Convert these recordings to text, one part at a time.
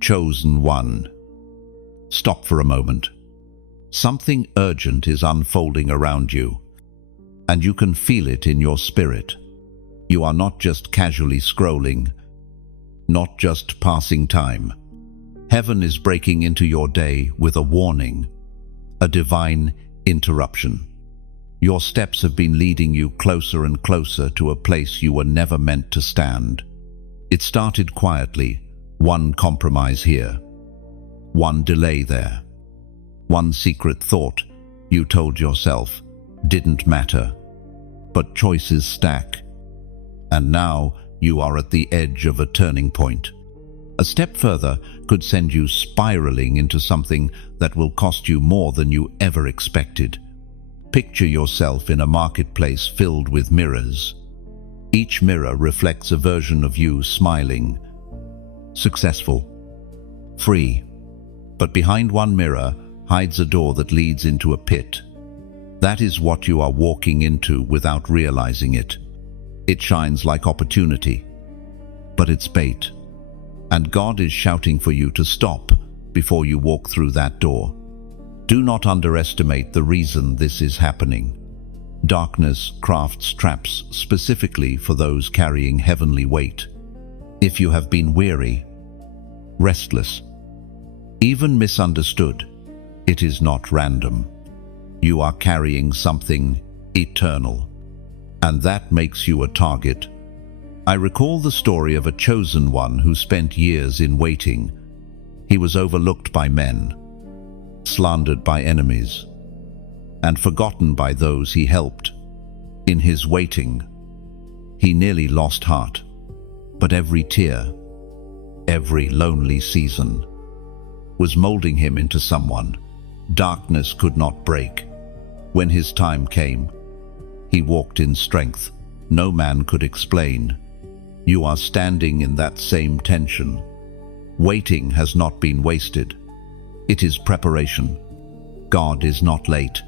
Chosen one. Stop for a moment. Something urgent is unfolding around you, and you can feel it in your spirit. You are not just casually scrolling, not just passing time. Heaven is breaking into your day with a warning, a divine interruption. Your steps have been leading you closer and closer to a place you were never meant to stand. It started quietly, one compromise here, one delay there, one secret thought you told yourself didn't matter. But choices stack, and now you are at the edge of a turning point. A step further could send you spiraling into something that will cost you more than you ever expected. Picture yourself in a marketplace filled with mirrors. Each mirror reflects a version of you smiling, successful, free. But behind one mirror hides a door that leads into a pit. That is what you are walking into without realizing it. It shines like opportunity, but it's bait. And God is shouting for you to stop before you walk through that door. Do not underestimate the reason this is happening. Darkness crafts traps specifically for those carrying heavenly weight. If you have been weary, restless, even misunderstood, it is not random. You are carrying something eternal, and that makes you a target. I recall the story of a chosen one who spent years in waiting. He was overlooked by men, slandered by enemies, and forgotten by those he helped. In his waiting, he nearly lost heart, but every tear, every lonely season, was molding him into someone darkness could not break. When his time came, he walked in strength no man could explain. You are standing in that same tension. Waiting has not been wasted. It is preparation. God is not late.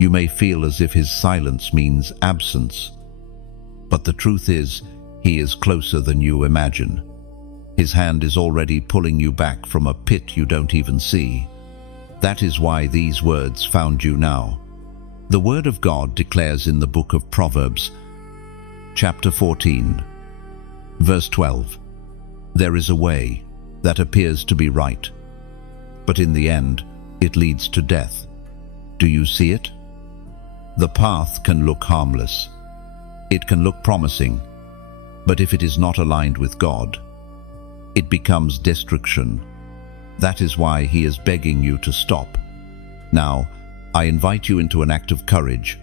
You may feel as if his silence means absence, but the truth is, he is closer than you imagine. His hand is already pulling you back from a pit you don't even see. That is why these words found you now. The Word of God declares in the book of Proverbs, chapter 14, verse 12, "There is a way that appears to be right, but in the end it leads to death." Do you see it? The path can look harmless. It can look promising, but if it is not aligned with God, it becomes destruction. That is why he is begging you to stop. Now, I invite you into an act of courage.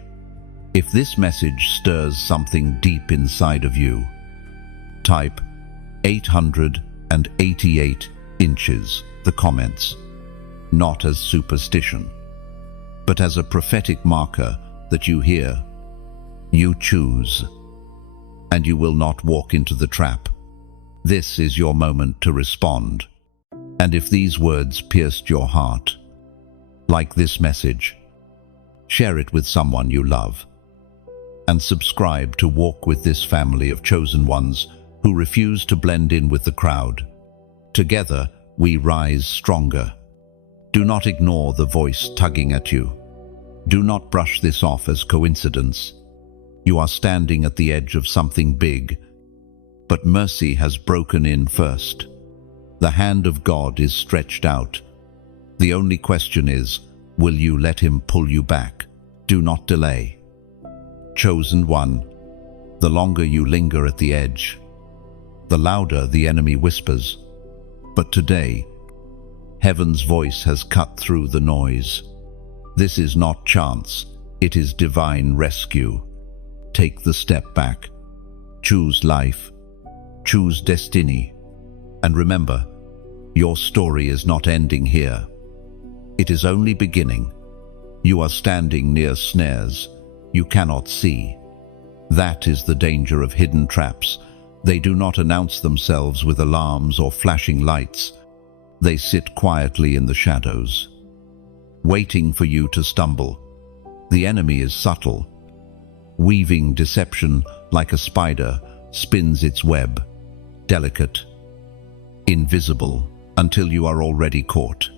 If this message stirs something deep inside of you, type 888 inches, the comments, not as superstition, but as a prophetic marker that you hear. You choose, and you will not walk into the trap. This is your moment to respond. And if these words pierced your heart, like this message, share it with someone you love. And subscribe to walk with this family of chosen ones who refuse to blend in with the crowd. Together, we rise stronger. Do not ignore the voice tugging at you. Do not brush this off as coincidence. You are standing at the edge of something big, but mercy has broken in first. The hand of God is stretched out. The only question is, will you let him pull you back? Do not delay. Chosen one, the longer you linger at the edge, the louder the enemy whispers. But today, heaven's voice has cut through the noise. This is not chance, it is divine rescue. Take the step back. Choose life. Choose destiny. And remember, your story is not ending here. It is only beginning. You are standing near snares you cannot see. That is the danger of hidden traps. They do not announce themselves with alarms or flashing lights. They sit quietly in the shadows, waiting for you to stumble. The enemy is subtle. Weaving deception like a spider spins its web, delicate, invisible, until you are already caught.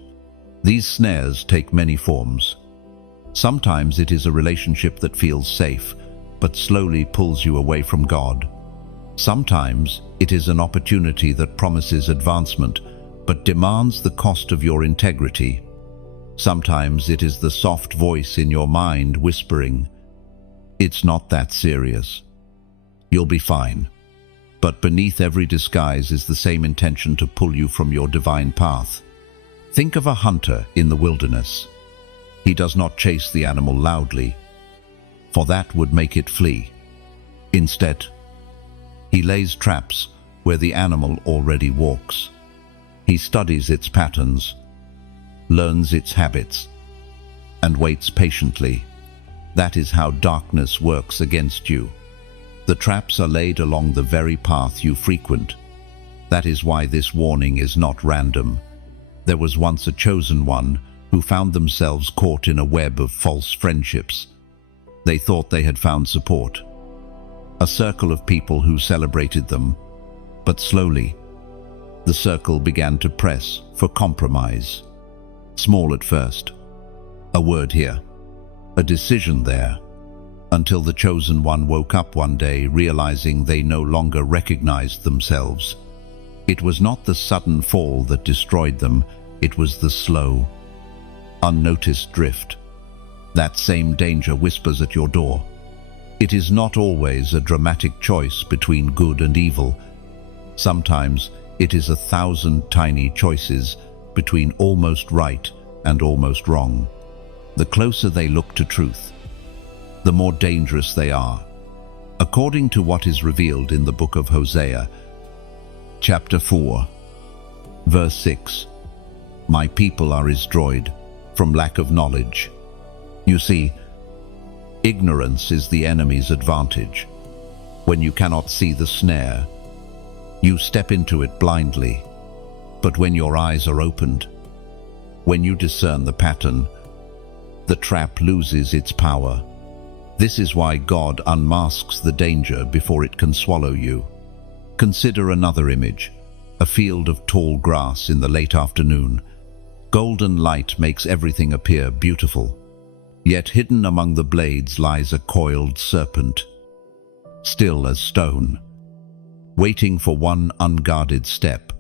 These snares take many forms. Sometimes it is a relationship that feels safe, but slowly pulls you away from God. Sometimes it is an opportunity that promises advancement, but demands the cost of your integrity. Sometimes it is the soft voice in your mind whispering, "It's not that serious. You'll be fine." But beneath every disguise is the same intention to pull you from your divine path. Think of a hunter in the wilderness. He does not chase the animal loudly, for that would make it flee. Instead, he lays traps where the animal already walks. He studies its patterns, learns its habits, and waits patiently. That is how darkness works against you. The traps are laid along the very path you frequent. That is why this warning is not random. There was once a chosen one who found themselves caught in a web of false friendships. They thought they had found support, a circle of people who celebrated them, but slowly, the circle began to press for compromise. Small at first, a word here, a decision there, until the chosen one woke up one day realizing they no longer recognized themselves. It was not the sudden fall that destroyed them, it was the slow, unnoticed drift. That same danger whispers at your door. It is not always a dramatic choice between good and evil. Sometimes it is 1,000 tiny choices between almost right and almost wrong. The closer they look to truth, the more dangerous they are. According to what is revealed in the book of Hosea, chapter 4, verse 6, "My people are destroyed from lack of knowledge." You see, ignorance is the enemy's advantage. When you cannot see the snare, you step into it blindly. But when your eyes are opened, when you discern the pattern, the trap loses its power. This is why God unmasks the danger before it can swallow you. Consider another image, a field of tall grass in the late afternoon. Golden light makes everything appear beautiful. Yet hidden among the blades lies a coiled serpent, still as stone, waiting for one unguarded step.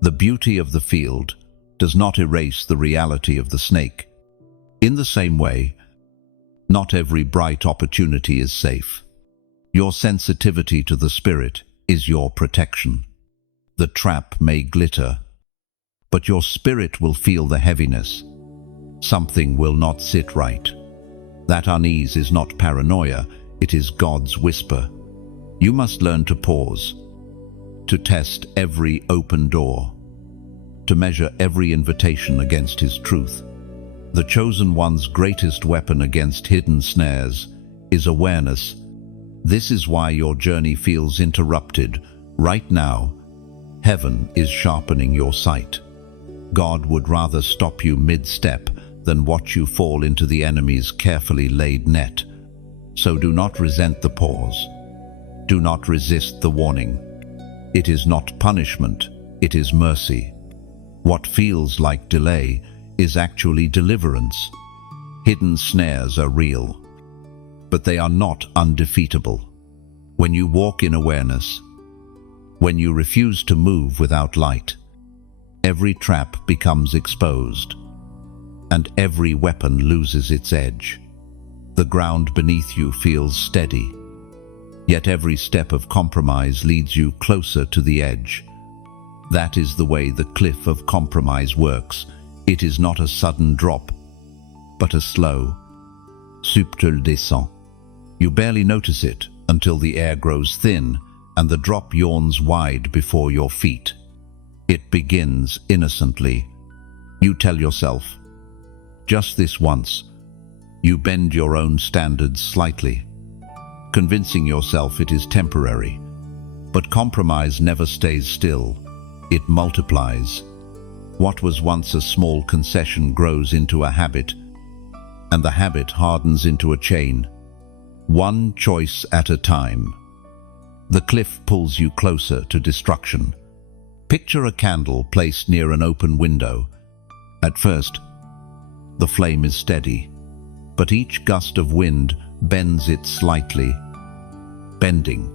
The beauty of the field does not erase the reality of the snake. In the same way, not every bright opportunity is safe. Your sensitivity to the spirit is your protection. The trap may glitter, but your spirit will feel the heaviness. Something will not sit right. That unease is not paranoia, it is God's whisper. You must learn to pause, to test every open door, to measure every invitation against His truth. The chosen one's greatest weapon against hidden snares is awareness. This is why your journey feels interrupted. Right now, heaven is sharpening your sight. God would rather stop you mid-step than watch you fall into the enemy's carefully laid net. So do not resent the pause. Do not resist the warning. It is not punishment, it is mercy. What feels like delay is actually deliverance. Hidden snares are real, but they are not undefeatable. When you walk in awareness, when you refuse to move without light, every trap becomes exposed, and every weapon loses its edge. The ground beneath you feels steady, yet every step of compromise leads you closer to the edge. That is the way the cliff of compromise works. It is not a sudden drop, but a slow, subtle descent. You barely notice it until the air grows thin and the drop yawns wide before your feet. It begins innocently. You tell yourself, just this once. You bend your own standards slightly, convincing yourself it is temporary. But compromise never stays still. It multiplies. What was once a small concession grows into a habit, and the habit hardens into a chain. One choice at a time. The cliff pulls you closer to destruction, Picture a candle placed near an open window. At first, the flame is steady, but each gust of wind bends it slightly, bending,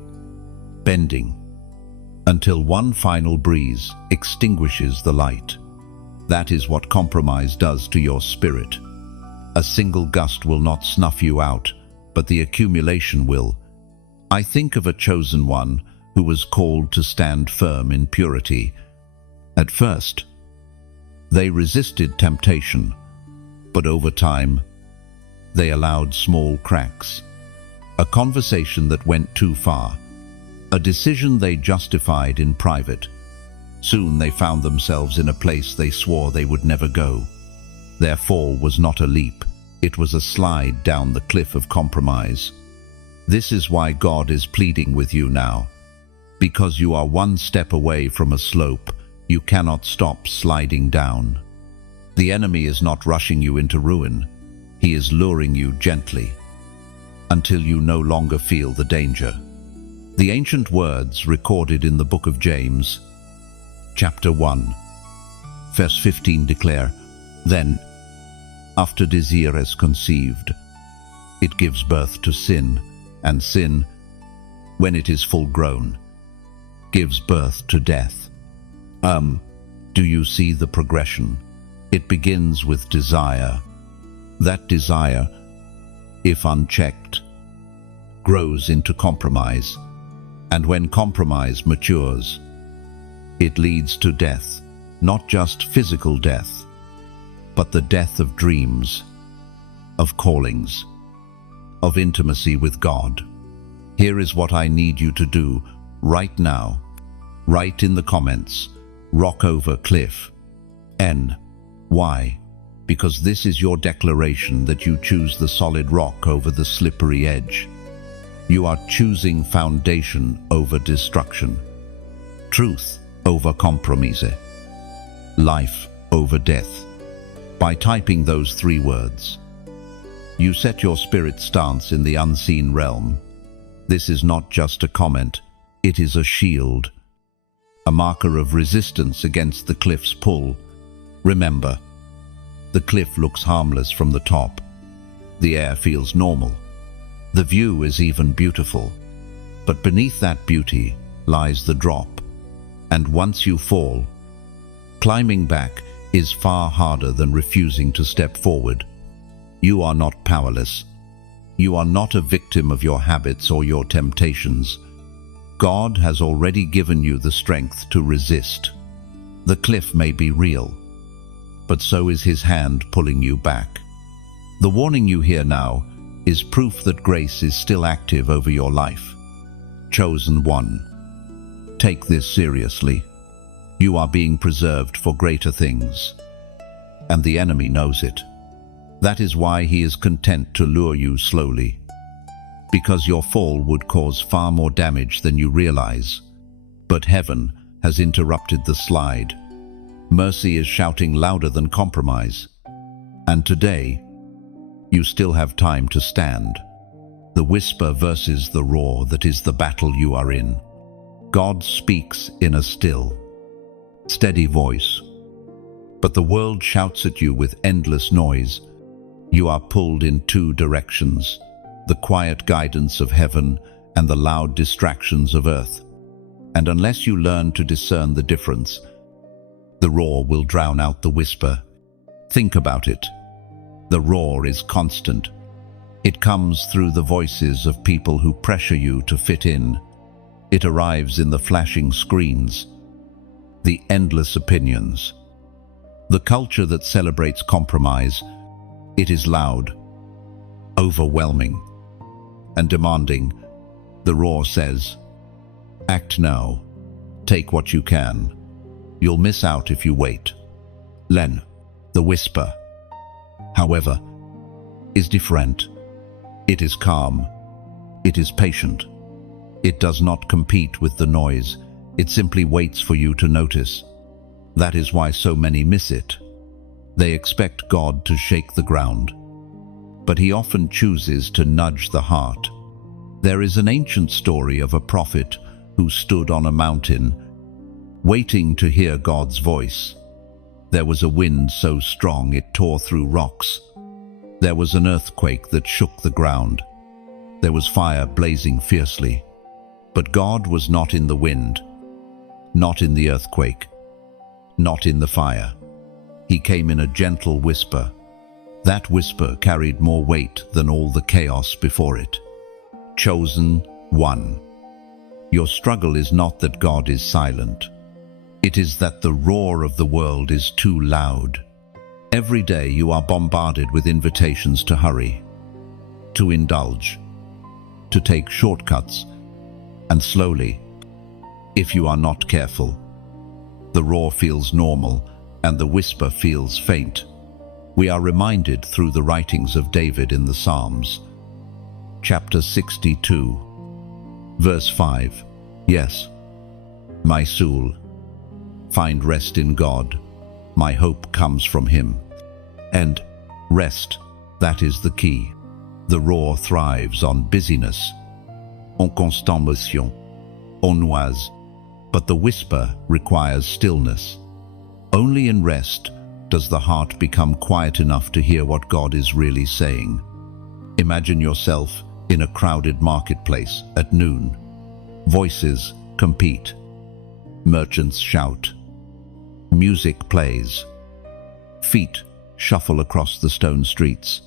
until one final breeze extinguishes the light. That is what compromise does to your spirit. A single gust will not snuff you out, but the accumulation will. I think of a chosen one who was called to stand firm in purity. At first, they resisted temptation, but over time, they allowed small cracks. A conversation that went too far. A decision they justified in private. Soon they found themselves in a place they swore they would never go. Their fall was not a leap, it was a slide down the cliff of compromise. This is why God is pleading with you now. Because you are one step away from a slope, you cannot stop sliding down. The enemy is not rushing you into ruin. He is luring you gently, until you no longer feel the danger. The ancient words recorded in the book of James, chapter 1, verse 15 declare, "Then, after desire is conceived, it gives birth to sin, and sin, when it is full grown, gives birth to death." Do you see the progression? It begins with desire. That desire, if unchecked, grows into compromise. And when compromise matures, it leads to death, not just physical death, but the death of dreams, of callings, of intimacy with God. Here is what I need you to do right now. Write in the comments, rock over cliff. N. Why? Because this is your declaration that you choose the solid rock over the slippery edge. You are choosing foundation over destruction, truth over compromise, life over death. By typing those 3 words, you set your spirit stance in the unseen realm. This is not just a comment, it is a shield, a marker of resistance against the cliff's pull. Remember, the cliff looks harmless from the top. The air feels normal. The view is even beautiful. But beneath that beauty lies the drop. And once you fall, climbing back is far harder than refusing to step forward. You are not powerless. You are not a victim of your habits or your temptations. God has already given you the strength to resist. The cliff may be real, but so is His hand pulling you back. The warning you hear now is proof that grace is still active over your life. Chosen one. Take this seriously. You are being preserved for greater things, and the enemy knows it. That is why he is content to lure you slowly, because your fall would cause far more damage than you realize. But heaven has interrupted the slide. Mercy is shouting louder than compromise. And today, you still have time to stand. The whisper versus the roar, that is the battle you are in. God speaks in a still, steady voice. But the world shouts at you with endless noise. You are pulled in 2 directions, the quiet guidance of heaven and the loud distractions of earth. And unless you learn to discern the difference, the roar will drown out the whisper. Think about it. The roar is constant. It comes through the voices of people who pressure you to fit in. It arrives in the flashing screens, the endless opinions, the culture that celebrates compromise. It is loud, overwhelming, and demanding. The roar says, act now. Take what you can. You'll miss out if you wait. Len, the whisper, however, is different. It is calm. It is patient. It does not compete with the noise. It simply waits for you to notice. That is why so many miss it. They expect God to shake the ground, but He often chooses to nudge the heart. There is an ancient story of a prophet who stood on a mountain. waiting to hear God's voice. There was a wind so strong it tore through rocks. There was an earthquake that shook the ground. There was fire blazing fiercely. But God was not in the wind, not in the earthquake, not in the fire. He came in a gentle whisper. That whisper carried more weight than all the chaos before it. Chosen one. Your struggle is not that God is silent. It is that the roar of the world is too loud. Every day you are bombarded with invitations to hurry, to indulge, to take shortcuts, and slowly, if you are not careful, the roar feels normal and the whisper feels faint. We are reminded through the writings of David in the Psalms. Chapter 62, verse 5. Yes, my soul, find rest in God. My hope comes from Him. And rest, that is the key. The roar thrives on busyness, en constante motion, en noise, but the whisper requires stillness. Only in rest does the heart become quiet enough to hear what God is really saying. Imagine yourself in a crowded marketplace at noon. Voices compete. Merchants shout. Music plays. Feet shuffle across the stone streets.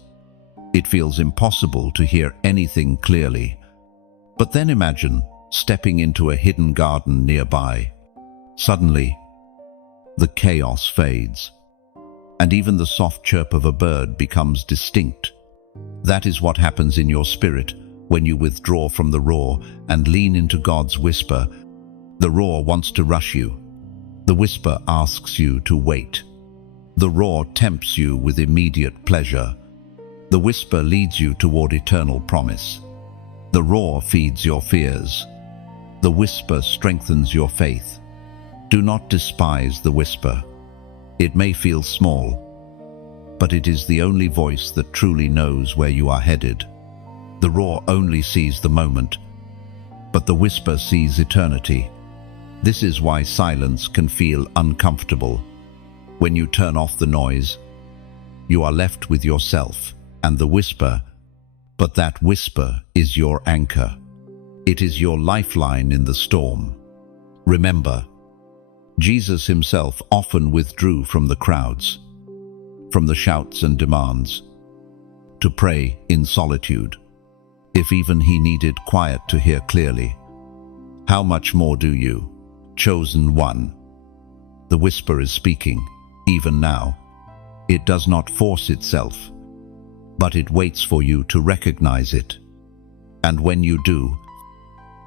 It feels impossible to hear anything clearly. But then imagine stepping into a hidden garden nearby. Suddenly, the chaos fades, and even the soft chirp of a bird becomes distinct. That is what happens in your spirit when you withdraw from the roar and lean into God's whisper. The roar wants to rush you. The whisper asks you to wait. The roar tempts you with immediate pleasure. The whisper leads you toward eternal promise. The roar feeds your fears. The whisper strengthens your faith. Do not despise the whisper. It may feel small, but it is the only voice that truly knows where you are headed. The roar only sees the moment, but the whisper sees eternity. This is why silence can feel uncomfortable. When you turn off the noise, you are left with yourself and the whisper, but that whisper is your anchor. It is your lifeline in the storm. Remember, Jesus himself often withdrew from the crowds, from the shouts and demands, to pray in solitude, if even he needed quiet to hear clearly. How much more do you, chosen one? The whisper is speaking, even now. It does not force itself, but it waits for you to recognize it. And when you do,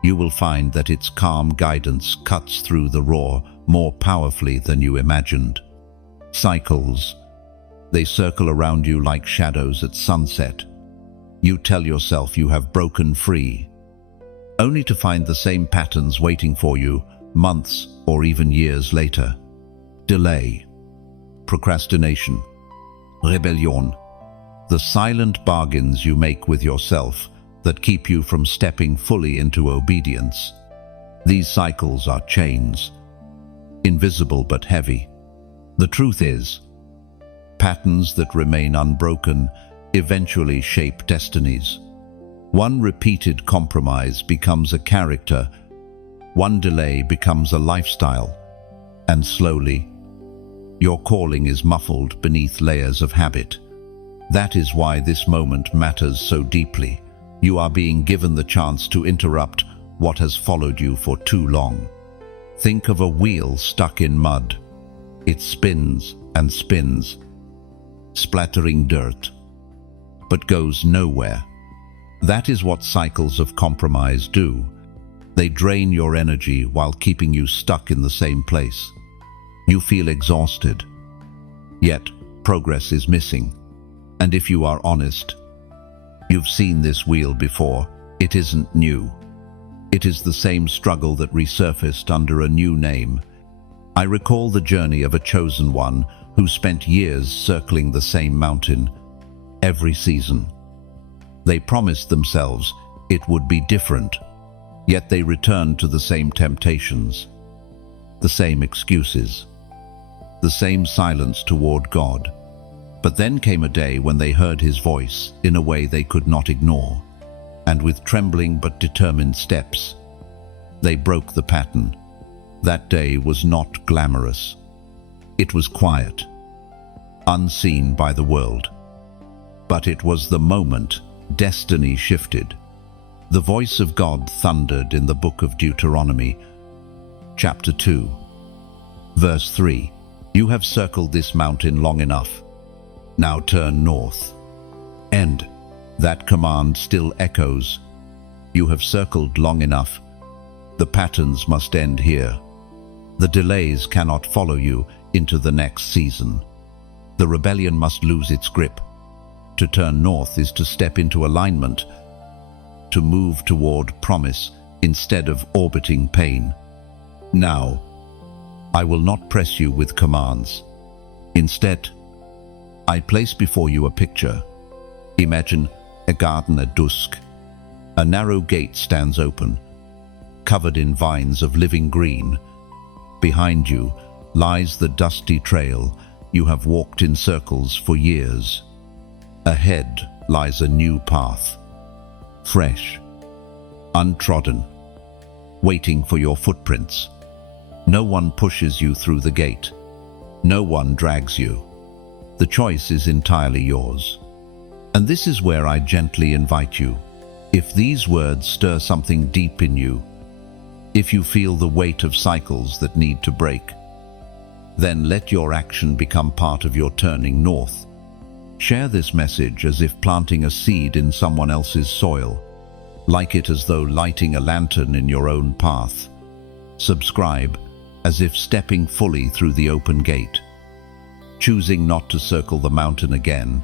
you will find that its calm guidance cuts through the roar more powerfully than you imagined. Cycles. They circle around you like shadows at sunset. You tell yourself you have broken free, only to find the same patterns waiting for you months or even years later. Delay, procrastination, rebellion. The silent bargains you make with yourself that keep you from stepping fully into obedience. These cycles are chains, invisible but heavy. The truth is, patterns that remain unbroken eventually shape destinies. One repeated compromise becomes a character, one delay becomes a lifestyle, and slowly, your calling is muffled beneath layers of habit. That is why this moment matters so deeply. You are being given the chance to interrupt what has followed you for too long. Think of a wheel stuck in mud. It spins and spins, splattering dirt, but goes nowhere. That is what cycles of compromise do. They drain your energy while keeping you stuck in the same place. You feel exhausted, yet progress is missing. And if you are honest, you've seen this wheel before. It isn't new. It is the same struggle that resurfaced under a new name. I recall the journey of a chosen one who spent years circling the same mountain every season. They promised themselves it would be different, yet they returned to the same temptations. the same excuses, the same silence toward God. But then came a day when they heard his voice in a way they could not ignore, and with trembling but determined steps, they broke the pattern. That day was not glamorous. It was quiet, unseen by the world. But it was the moment destiny shifted. The voice of God thundered in the book of Deuteronomy, chapter 2, verse 3. You have circled this mountain long enough. Now turn north. End. That command still echoes. You have circled long enough. The patterns must end here. The delays cannot follow you into the next season. The rebellion must lose its grip. To turn north is to step into alignment, to move toward promise instead of orbiting pain. Now, I will not press you with commands. Instead, I place before you a picture. Imagine a garden at dusk. A narrow gate stands open, covered in vines of living green. Behind you lies the dusty trail you have walked in circles for years. Ahead lies a new path, fresh, untrodden, waiting for your footprints. No one pushes you through the gate. No one drags you. The choice is entirely yours. And this is where I gently invite you. If these words stir something deep in you, if you feel the weight of cycles that need to break, then let your action become part of your turning north. Share this message as if planting a seed in someone else's soil. Like it as though lighting a lantern in your own path. Subscribe as if stepping fully through the open gate. Choosing not to circle the mountain again.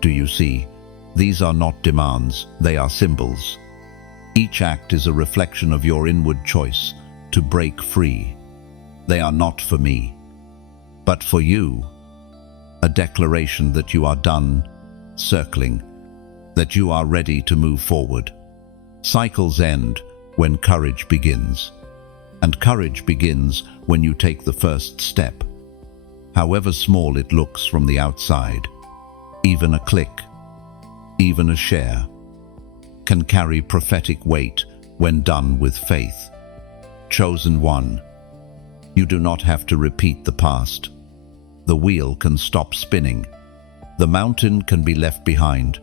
Do you see? These are not demands, they are symbols. Each act is a reflection of your inward choice to break free. They are not for me, but for you. A declaration that you are done circling, that you are ready to move forward. Cycles end when courage begins, and courage begins when you take the first step. However small it looks from the outside, even a click, even a share, can carry prophetic weight when done with faith. Chosen one, you do not have to repeat the past. The wheel can stop spinning. The mountain can be left behind.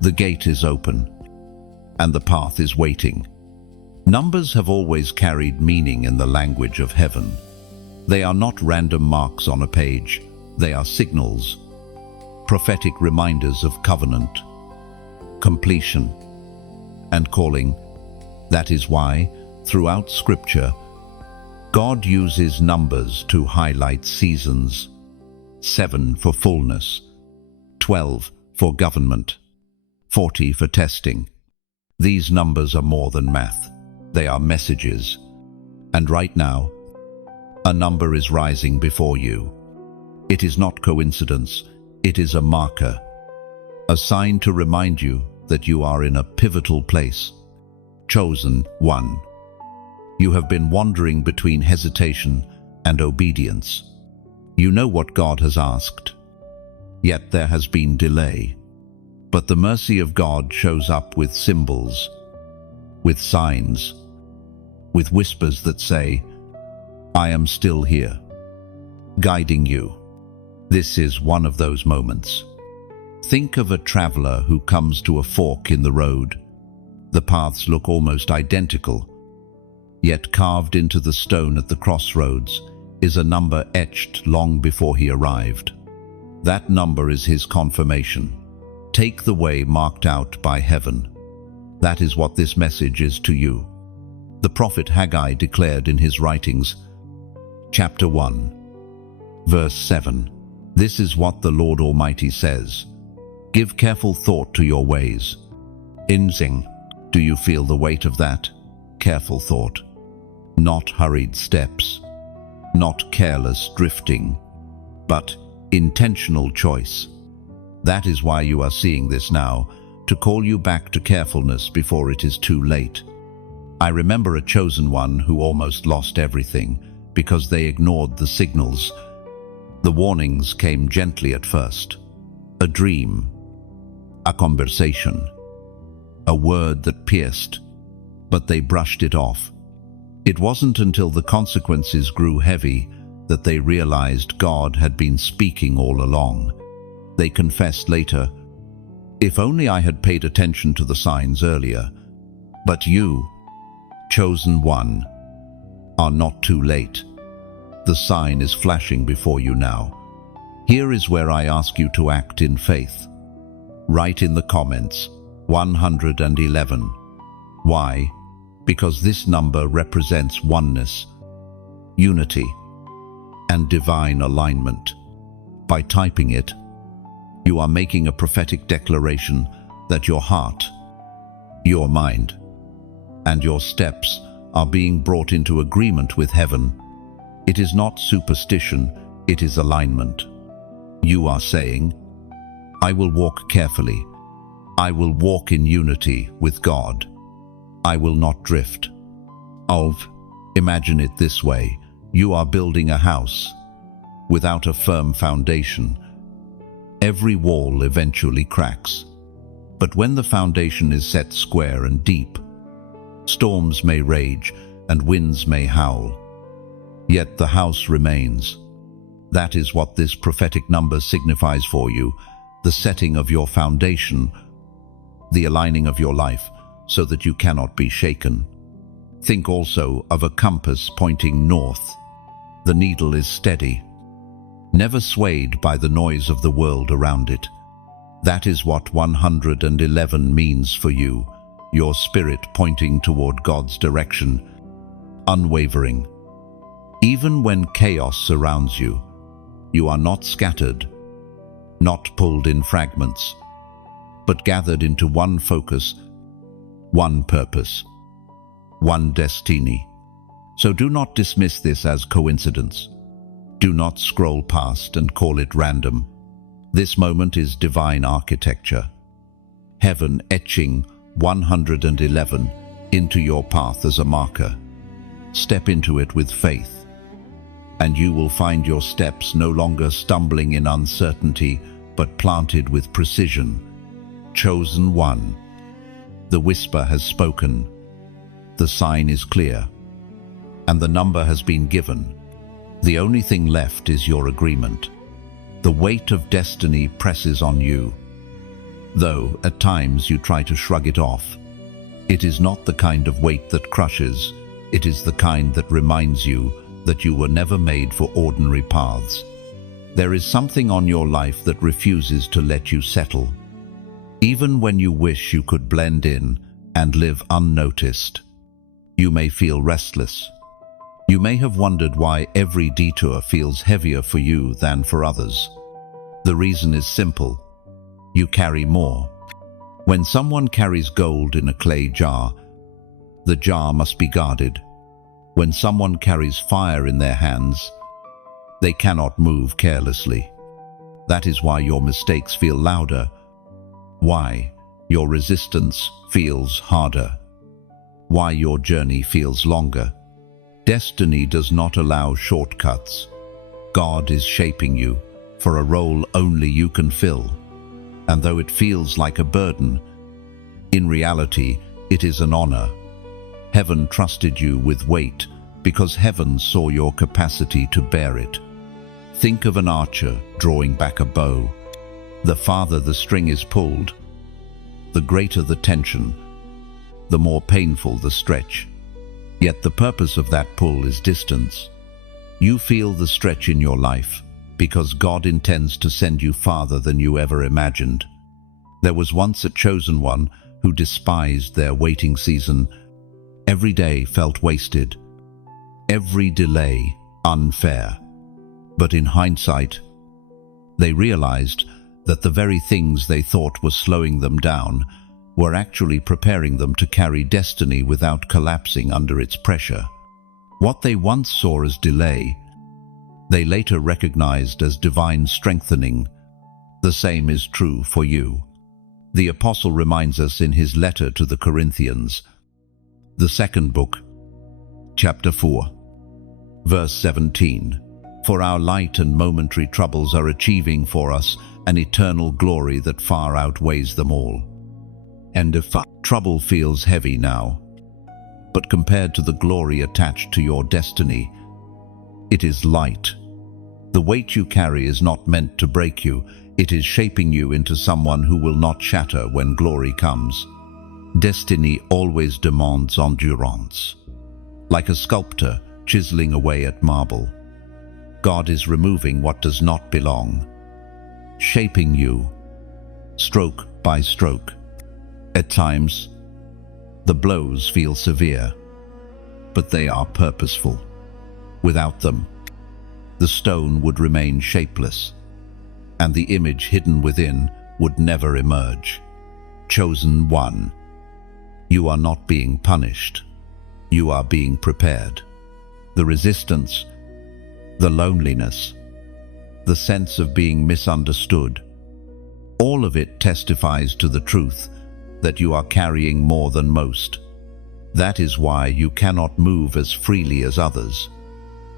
The gate is open, and the path is waiting. Numbers have always carried meaning in the language of heaven. They are not random marks on a page. They are signals, prophetic reminders of covenant, completion, and calling. That is why, throughout Scripture, God uses numbers to highlight seasons. 7 for fullness, 12 for government, 40 for testing. These numbers are more than math. They are messages. And right now, a number is rising before you. It is not coincidence. It is a marker, a sign to remind you that you are in a pivotal place. Chosen one. You have been wandering between hesitation and obedience. You know what God has asked, yet there has been delay. But the mercy of God shows up with symbols, with signs, with whispers that say, I am still here, guiding you. This is one of those moments. Think of a traveler who comes to a fork in the road. The paths look almost identical, yet carved into the stone at the crossroads is a number etched long before he arrived. That number is his confirmation. Take the way marked out by heaven. That is what this message is to you. The prophet Haggai declared in his writings, chapter 1, verse 7, This is what the Lord Almighty says. Give careful thought to your ways. Inzing, do you feel the weight of that? Careful thought. Not hurried steps. Not careless drifting, but intentional choice. That is why you are seeing this now, to call you back to carefulness before it is too late. I remember a chosen one who almost lost everything, because they ignored the signals. The warnings came gently at first. A dream, a conversation, a word that pierced, but they brushed it off. It wasn't until the consequences grew heavy that they realized God had been speaking all along. They confessed later, "If only I had paid attention to the signs earlier. But you, chosen one, are not too late. The sign is flashing before you now." Here is where I ask you to act in faith. Write in the comments, 111. Why? Because this number represents oneness, unity, and divine alignment. By typing it, you are making a prophetic declaration that your heart, your mind, and your steps are being brought into agreement with heaven. It is not superstition, it is alignment. You are saying, "I will walk carefully. I will walk in unity with God. I will not drift." Imagine it this way. You are building a house without a firm foundation. Every wall eventually cracks. But when the foundation is set square and deep, storms may rage and winds may howl, yet the house remains. That is what this prophetic number signifies for you, the setting of your foundation, the aligning of your life so that you cannot be shaken. Think also of a compass pointing north. The needle is steady, never swayed by the noise of the world around it. That is what 111 means for you, your spirit pointing toward God's direction, unwavering. Even when chaos surrounds you, you are not scattered, not pulled in fragments, but gathered into one focus, one purpose, one destiny. So do not dismiss this as coincidence. Do not scroll past and call it random. This moment is divine architecture. Heaven etching 111 into your path as a marker. Step into it with faith, and you will find your steps no longer stumbling in uncertainty, but planted with precision. Chosen one. The whisper has spoken. The sign is clear, and the number has been given. The only thing left is your agreement. The weight of destiny presses on you, though at times you try to shrug it off. It is not the kind of weight that crushes. It is the kind that reminds you that you were never made for ordinary paths. There is something on your life that refuses to let you settle, even when you wish you could blend in and live unnoticed. You may feel restless. You may have wondered why every detour feels heavier for you than for others. The reason is simple. You carry more. When someone carries gold in a clay jar, the jar must be guarded. When someone carries fire in their hands, they cannot move carelessly. That is why your mistakes feel louder, why your resistance feels harder, why your journey feels longer. Destiny does not allow shortcuts. God is shaping you for a role only you can fill. And though it feels like a burden, in reality, it is an honor. Heaven trusted you with weight because heaven saw your capacity to bear it. Think of an archer drawing back a bow. The farther the string is pulled, the greater the tension, the more painful the stretch. Yet the purpose of that pull is distance. You feel the stretch in your life because God intends to send you farther than you ever imagined. There was once a chosen one who despised their waiting season. Every day felt wasted, every delay unfair. But in hindsight, they realized that the very things they thought were slowing them down were actually preparing them to carry destiny without collapsing under its pressure. What they once saw as delay, they later recognized as divine strengthening. The same is true for you. The apostle reminds us in his letter to the Corinthians, the second book, chapter 4. Verse 17. For our light and momentary troubles are achieving for us an eternal glory that far outweighs them all. And if trouble feels heavy now, but compared to the glory attached to your destiny, it is light. The weight you carry is not meant to break you, it is shaping you into someone who will not shatter when glory comes. Destiny always demands endurance. Like a sculptor chiseling away at marble, God is removing what does not belong, shaping you, stroke by stroke. At times, the blows feel severe, but they are purposeful. Without them, the stone would remain shapeless, and the image hidden within would never emerge. Chosen one, you are not being punished. You are being prepared. The resistance, the loneliness, the sense of being misunderstood, all of it testifies to the truth that you are carrying more than most. That is why you cannot move as freely as others.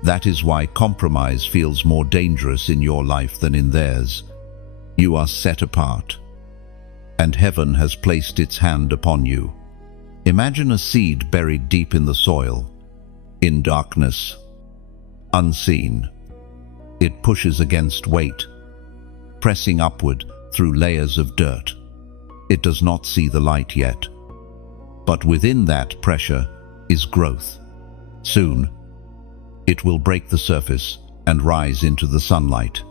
That is why compromise feels more dangerous in your life than in theirs. You are set apart, and heaven has placed its hand upon you. Imagine a seed buried deep in the soil, in darkness, unseen. It pushes against weight, pressing upward through layers of dirt. It does not see the light yet, but within that pressure is growth. Soon, it will break the surface and rise into the sunlight,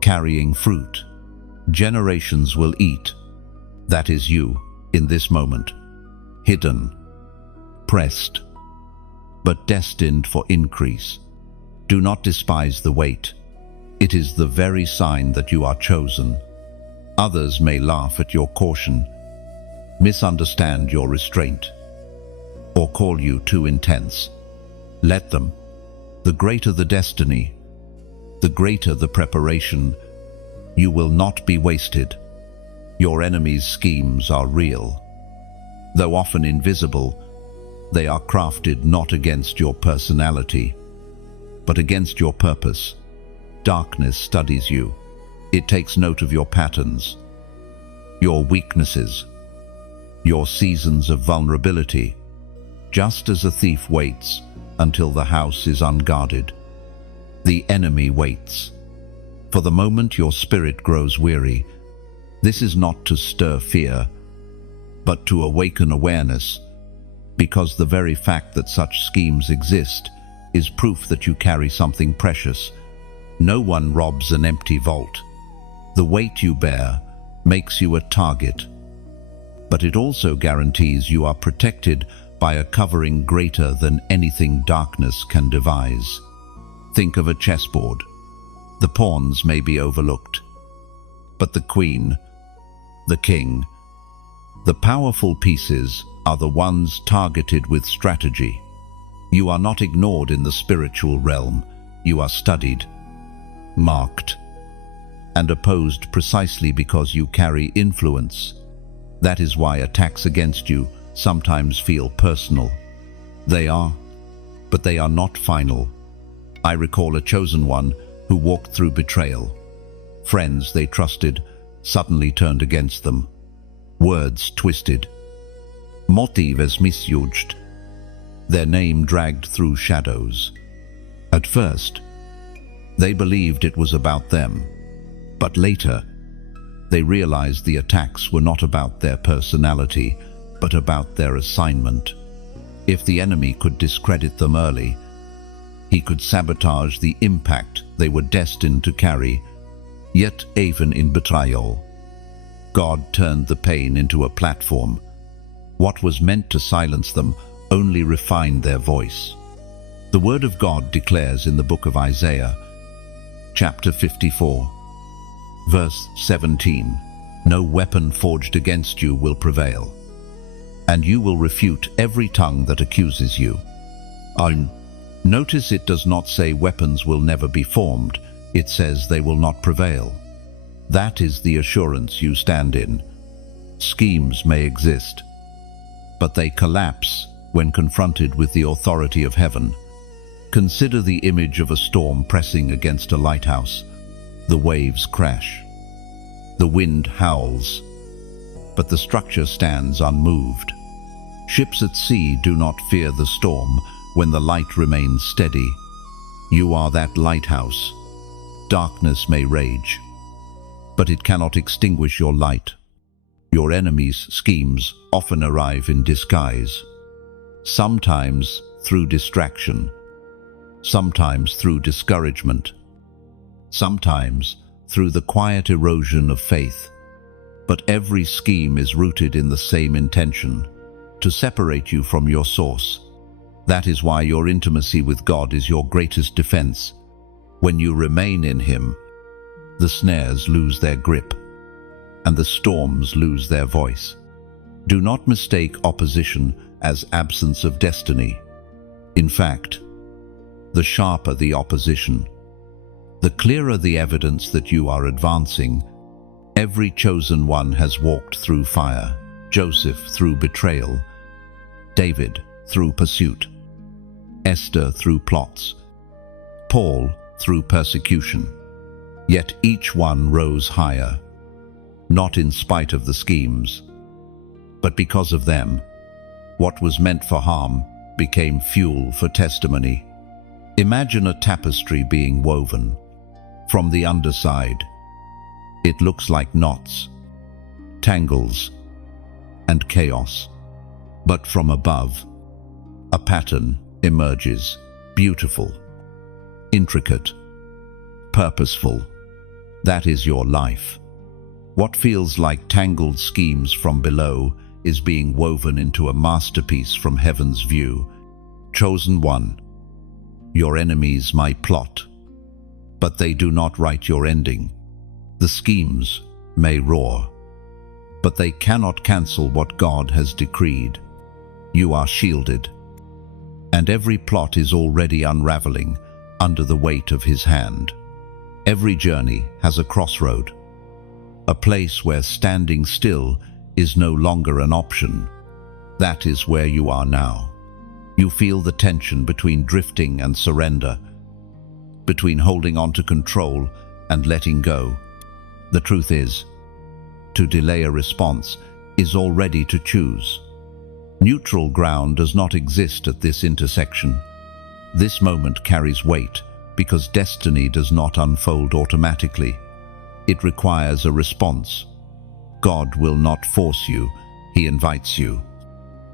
carrying fruit. Generations will eat. That is you in this moment, hidden, pressed, but destined for increase. Do not despise the weight. It is the very sign that you are chosen. Others may laugh at your caution, misunderstand your restraint, or call you too intense. Let them. The greater the destiny, the greater the preparation. You will not be wasted. Your enemies' schemes are real. Though often invisible, they are crafted not against your personality, but against your purpose. Darkness studies you. It takes note of your patterns, your weaknesses, your seasons of vulnerability, just as a thief waits until the house is unguarded. The enemy waits. For the moment your spirit grows weary, this is not to stir fear, but to awaken awareness, because the very fact that such schemes exist is proof that you carry something precious. No one robs an empty vault. The weight you bear makes you a target, but it also guarantees you are protected by a covering greater than anything darkness can devise. Think of a chessboard. The pawns may be overlooked, but the queen, the king, the powerful pieces are the ones targeted with strategy. You are not ignored in the spiritual realm. You are studied, marked, and opposed precisely because you carry influence. That is why attacks against you sometimes feel personal. They are, but they are not final. I recall a chosen one who walked through betrayal. Friends they trusted suddenly turned against them. Words twisted. Motives misused. Their name dragged through shadows. At first, they believed it was about them, but later, they realized the attacks were not about their personality, but about their assignment. If the enemy could discredit them early, he could sabotage the impact they were destined to carry. Yet even in betrayal, God turned the pain into a platform. What was meant to silence them only refined their voice. The word of God declares in the book of Isaiah, chapter 54, verse 17, "No weapon forged against you will prevail, and you will refute every tongue that accuses you." Notice it does not say weapons will never be formed, it says they will not prevail. That is the assurance you stand in. Schemes may exist, but they collapse when confronted with the authority of heaven. Consider the image of a storm pressing against a lighthouse. The waves crash. The wind howls, but the structure stands unmoved. Ships at sea do not fear the storm when the light remains steady. You are that lighthouse. Darkness may rage, but it cannot extinguish your light. Your enemies' schemes often arrive in disguise, sometimes through distraction, sometimes through discouragement, sometimes through the quiet erosion of faith. But every scheme is rooted in the same intention: to separate you from your source. That is why your intimacy with God is your greatest defense. When you remain in Him, the snares lose their grip, and the storms lose their voice. Do not mistake opposition as absence of destiny. In fact, the sharper the opposition, the clearer the evidence that you are advancing. Every chosen one has walked through fire: Joseph through betrayal, David through pursuit, Esther through plots, Paul through persecution. Yet each one rose higher, not in spite of the schemes, but because of them. What was meant for harm became fuel for testimony. Imagine a tapestry being woven. From the underside, it looks like knots, tangles, and chaos. But from above, a pattern emerges, beautiful, intricate, purposeful. That is your life. What feels like tangled schemes from below is being woven into a masterpiece from heaven's view. Chosen one, your enemies might plot, but they do not write your ending. The schemes may roar, but they cannot cancel what God has decreed. You are shielded, and every plot is already unraveling under the weight of His hand. Every journey has a crossroad, a place where standing still is no longer an option. That is where you are now. You feel the tension between drifting and surrender, between holding on to control and letting go. The truth is, to delay a response is already to choose. Neutral ground does not exist at this intersection. This moment carries weight because destiny does not unfold automatically. It requires a response. God will not force you, He invites you.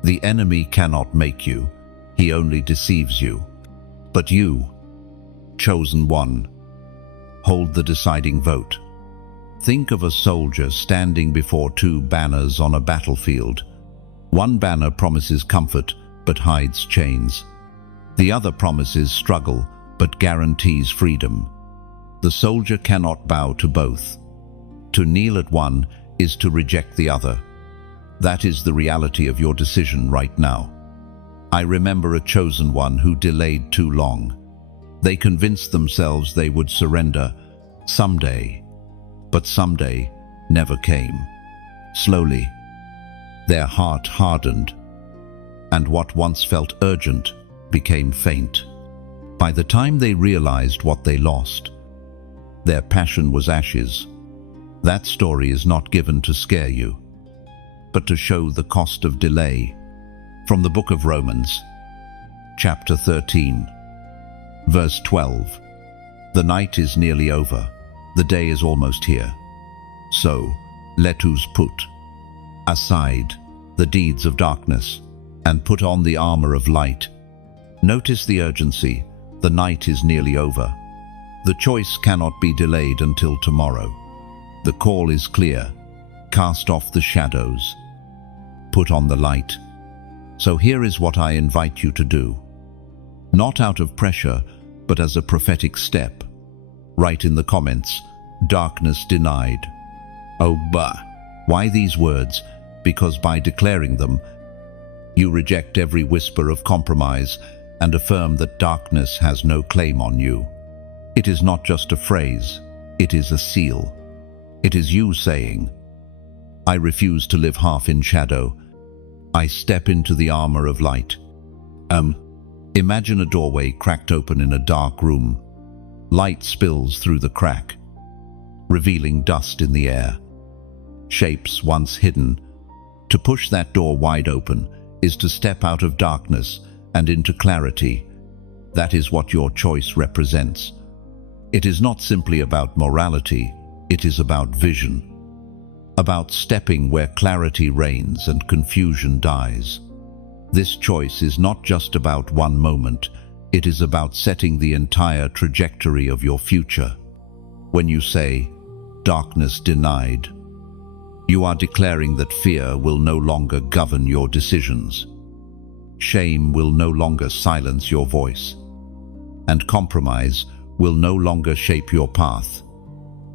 The enemy cannot make you, he only deceives you. But you, chosen one, hold the deciding vote. Think of a soldier standing before two banners on a battlefield. One banner promises comfort but hides chains. The other promises struggle but guarantees freedom. The soldier cannot bow to both. To kneel at one is to reject the other. That is the reality of your decision right now. I remember a chosen one who delayed too long. They convinced themselves they would surrender someday, but someday never came. Slowly, their heart hardened, and what once felt urgent became faint. By the time they realized what they lost, their passion was ashes. That story is not given to scare you, but to show the cost of delay. From the book of Romans, chapter 13, verse 12. The night is nearly over, the day is almost here. So, let us put aside the deeds of darkness and put on the armor of light. Notice the urgency. The night is nearly over. The choice cannot be delayed until tomorrow. The call is clear. Cast off the shadows. Put on the light. So here is what I invite you to do. Not out of pressure, but as a prophetic step. Write in the comments, "Darkness denied." Oh, bah! Why these words? Because by declaring them, you reject every whisper of compromise and affirm that darkness has no claim on you. It is not just a phrase, it is a seal. It is you saying, I refuse to live half in shadow. I step into the armor of light. Imagine a doorway cracked open in a dark room. Light spills through the crack, revealing dust in the air. Shapes once hidden. To push that door wide open is to step out of darkness and into clarity. That is what your choice represents. It is not simply about morality, it is about vision. About stepping where clarity reigns and confusion dies. This choice is not just about one moment, it is about setting the entire trajectory of your future. When you say, "Darkness denied," you are declaring that fear will no longer govern your decisions. Shame will no longer silence your voice. And compromise will no longer shape your path.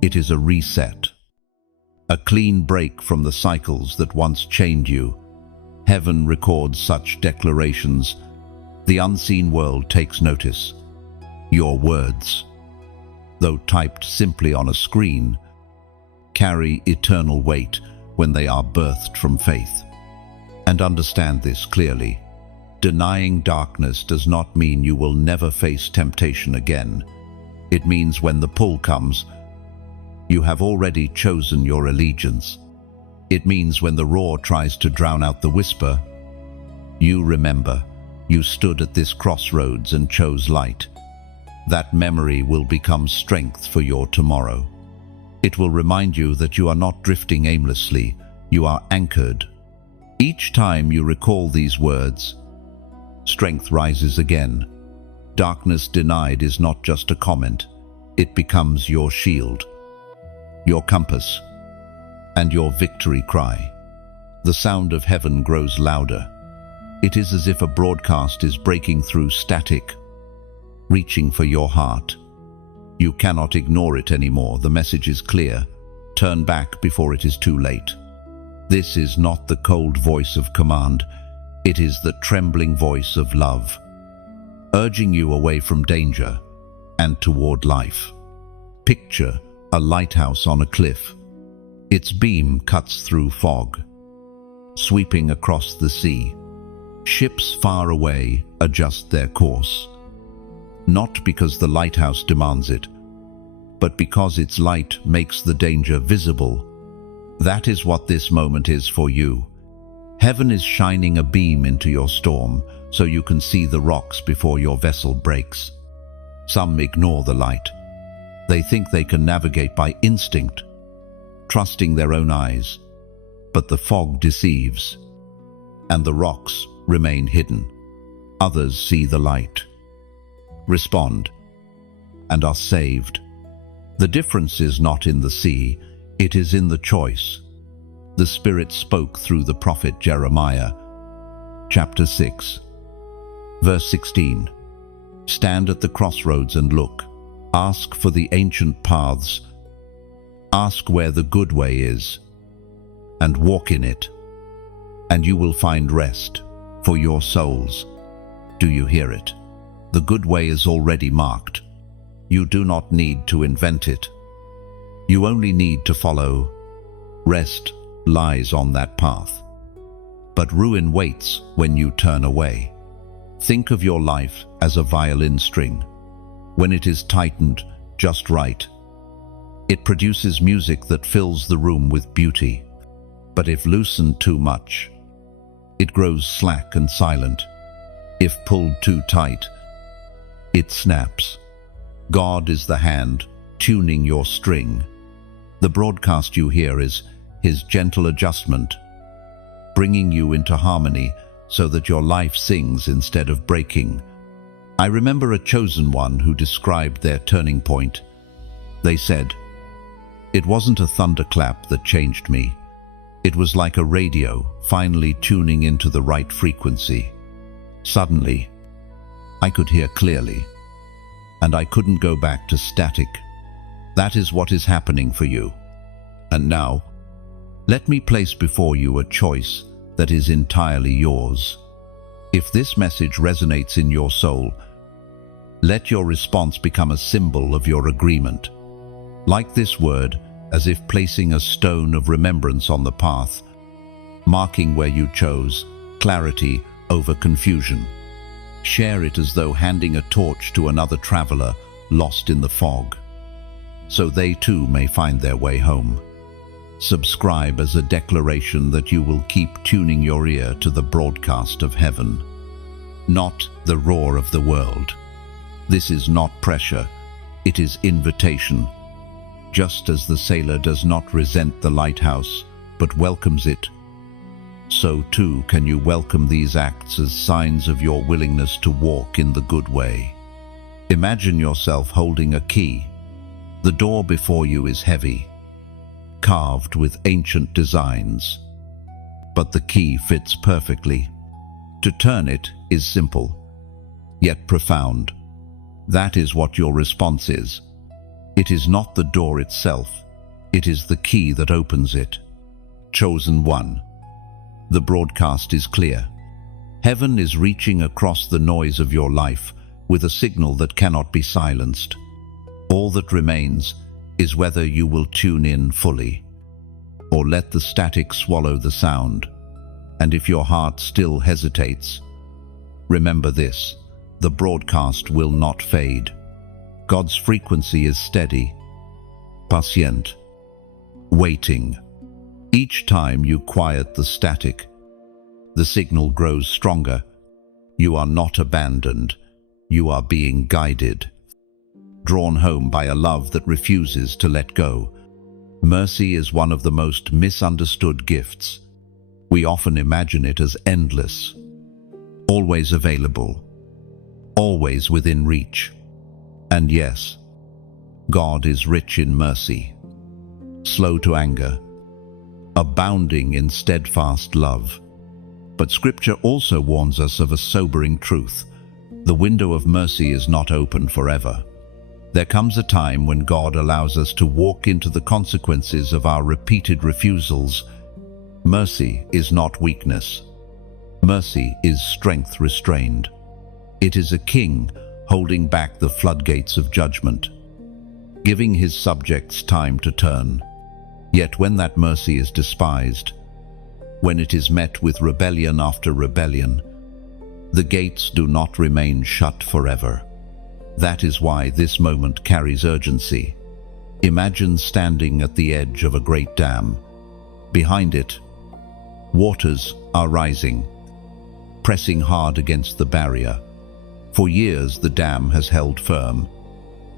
It is a reset. A clean break from the cycles that once chained you. Heaven records such declarations. The unseen world takes notice. Your words, though typed simply on a screen, carry eternal weight when they are birthed from faith. And understand this clearly. Denying darkness does not mean you will never face temptation again. It means when the pull comes, you have already chosen your allegiance. It means when the roar tries to drown out the whisper, you remember, you stood at this crossroads and chose light. That memory will become strength for your tomorrow. It will remind you that you are not drifting aimlessly, you are anchored. Each time you recall these words, strength rises again. Darkness denied is not just a comment, it becomes your shield, your compass, and your victory cry. The sound of heaven grows louder. It is as if a broadcast is breaking through static, reaching for your heart. You cannot ignore it anymore. The message is clear. Turn back before it is too late. This is not the cold voice of command. It is the trembling voice of love, urging you away from danger and toward life. Picture a lighthouse on a cliff. Its beam cuts through fog, sweeping across the sea. Ships far away adjust their course, not because the lighthouse demands it, but because its light makes the danger visible. That is what this moment is for you. Heaven is shining a beam into your storm so you can see the rocks before your vessel breaks. Some ignore the light. They think they can navigate by instinct, trusting their own eyes. But the fog deceives, and the rocks remain hidden. Others see the light, respond, and are saved. The difference is not in the sea, it is in the choice. The Spirit spoke through the prophet Jeremiah, chapter 6, verse 16. Stand at the crossroads and look. Ask for the ancient paths. Ask where the good way is, and walk in it, and you will find rest for your souls. Do you hear it? The good way is already marked. You do not need to invent it. You only need to follow. Rest lies on that path. But ruin waits when you turn away. Think of your life as a violin string. When it is tightened just right, it produces music that fills the room with beauty. But if loosened too much, it grows slack and silent. If pulled too tight, it snaps. God is the hand tuning your string. The broadcast you hear is His gentle adjustment, bringing you into harmony so that your life sings instead of breaking. I remember a chosen one who described their turning point. They said, "It wasn't a thunderclap that changed me. It was like a radio finally tuning into the right frequency. Suddenly, I could hear clearly, and I couldn't go back to static." That is what is happening for you. And now, let me place before you a choice that is entirely yours. If this message resonates in your soul, let your response become a symbol of your agreement. Like this word, as if placing a stone of remembrance on the path, marking where you chose clarity over confusion. Share it as though handing a torch to another traveler lost in the fog, so they too may find their way home. Subscribe as a declaration that you will keep tuning your ear to the broadcast of heaven, not the roar of the world. This is not pressure, it is invitation. Just as the sailor does not resent the lighthouse, but welcomes it, so too can you welcome these acts as signs of your willingness to walk in the good way. Imagine yourself holding a key. The door before you is heavy, carved with ancient designs, but the key fits perfectly. To turn it is simple, yet profound. That is what your response is. It is not the door itself, it is the key that opens it. Chosen one. The broadcast is clear. Heaven is reaching across the noise of your life with a signal that cannot be silenced. All that remains is whether you will tune in fully, or let the static swallow the sound. And if your heart still hesitates, remember this: the broadcast will not fade. God's frequency is steady, patient, waiting. Each time you quiet the static, the signal grows stronger. You are not abandoned, you are being guided, drawn home by a love that refuses to let go. Mercy is one of the most misunderstood gifts. We often imagine it as endless, always available, always within reach. And yes, God is rich in mercy, slow to anger, abounding in steadfast love. But Scripture also warns us of a sobering truth. The window of mercy is not open forever. There comes a time when God allows us to walk into the consequences of our repeated refusals. Mercy is not weakness. Mercy is strength restrained. It is a king holding back the floodgates of judgment, giving his subjects time to turn. Yet when that mercy is despised, when it is met with rebellion after rebellion, the gates do not remain shut forever. That is why this moment carries urgency. Imagine standing at the edge of a great dam. Behind it, waters are rising, pressing hard against the barrier. For years, the dam has held firm.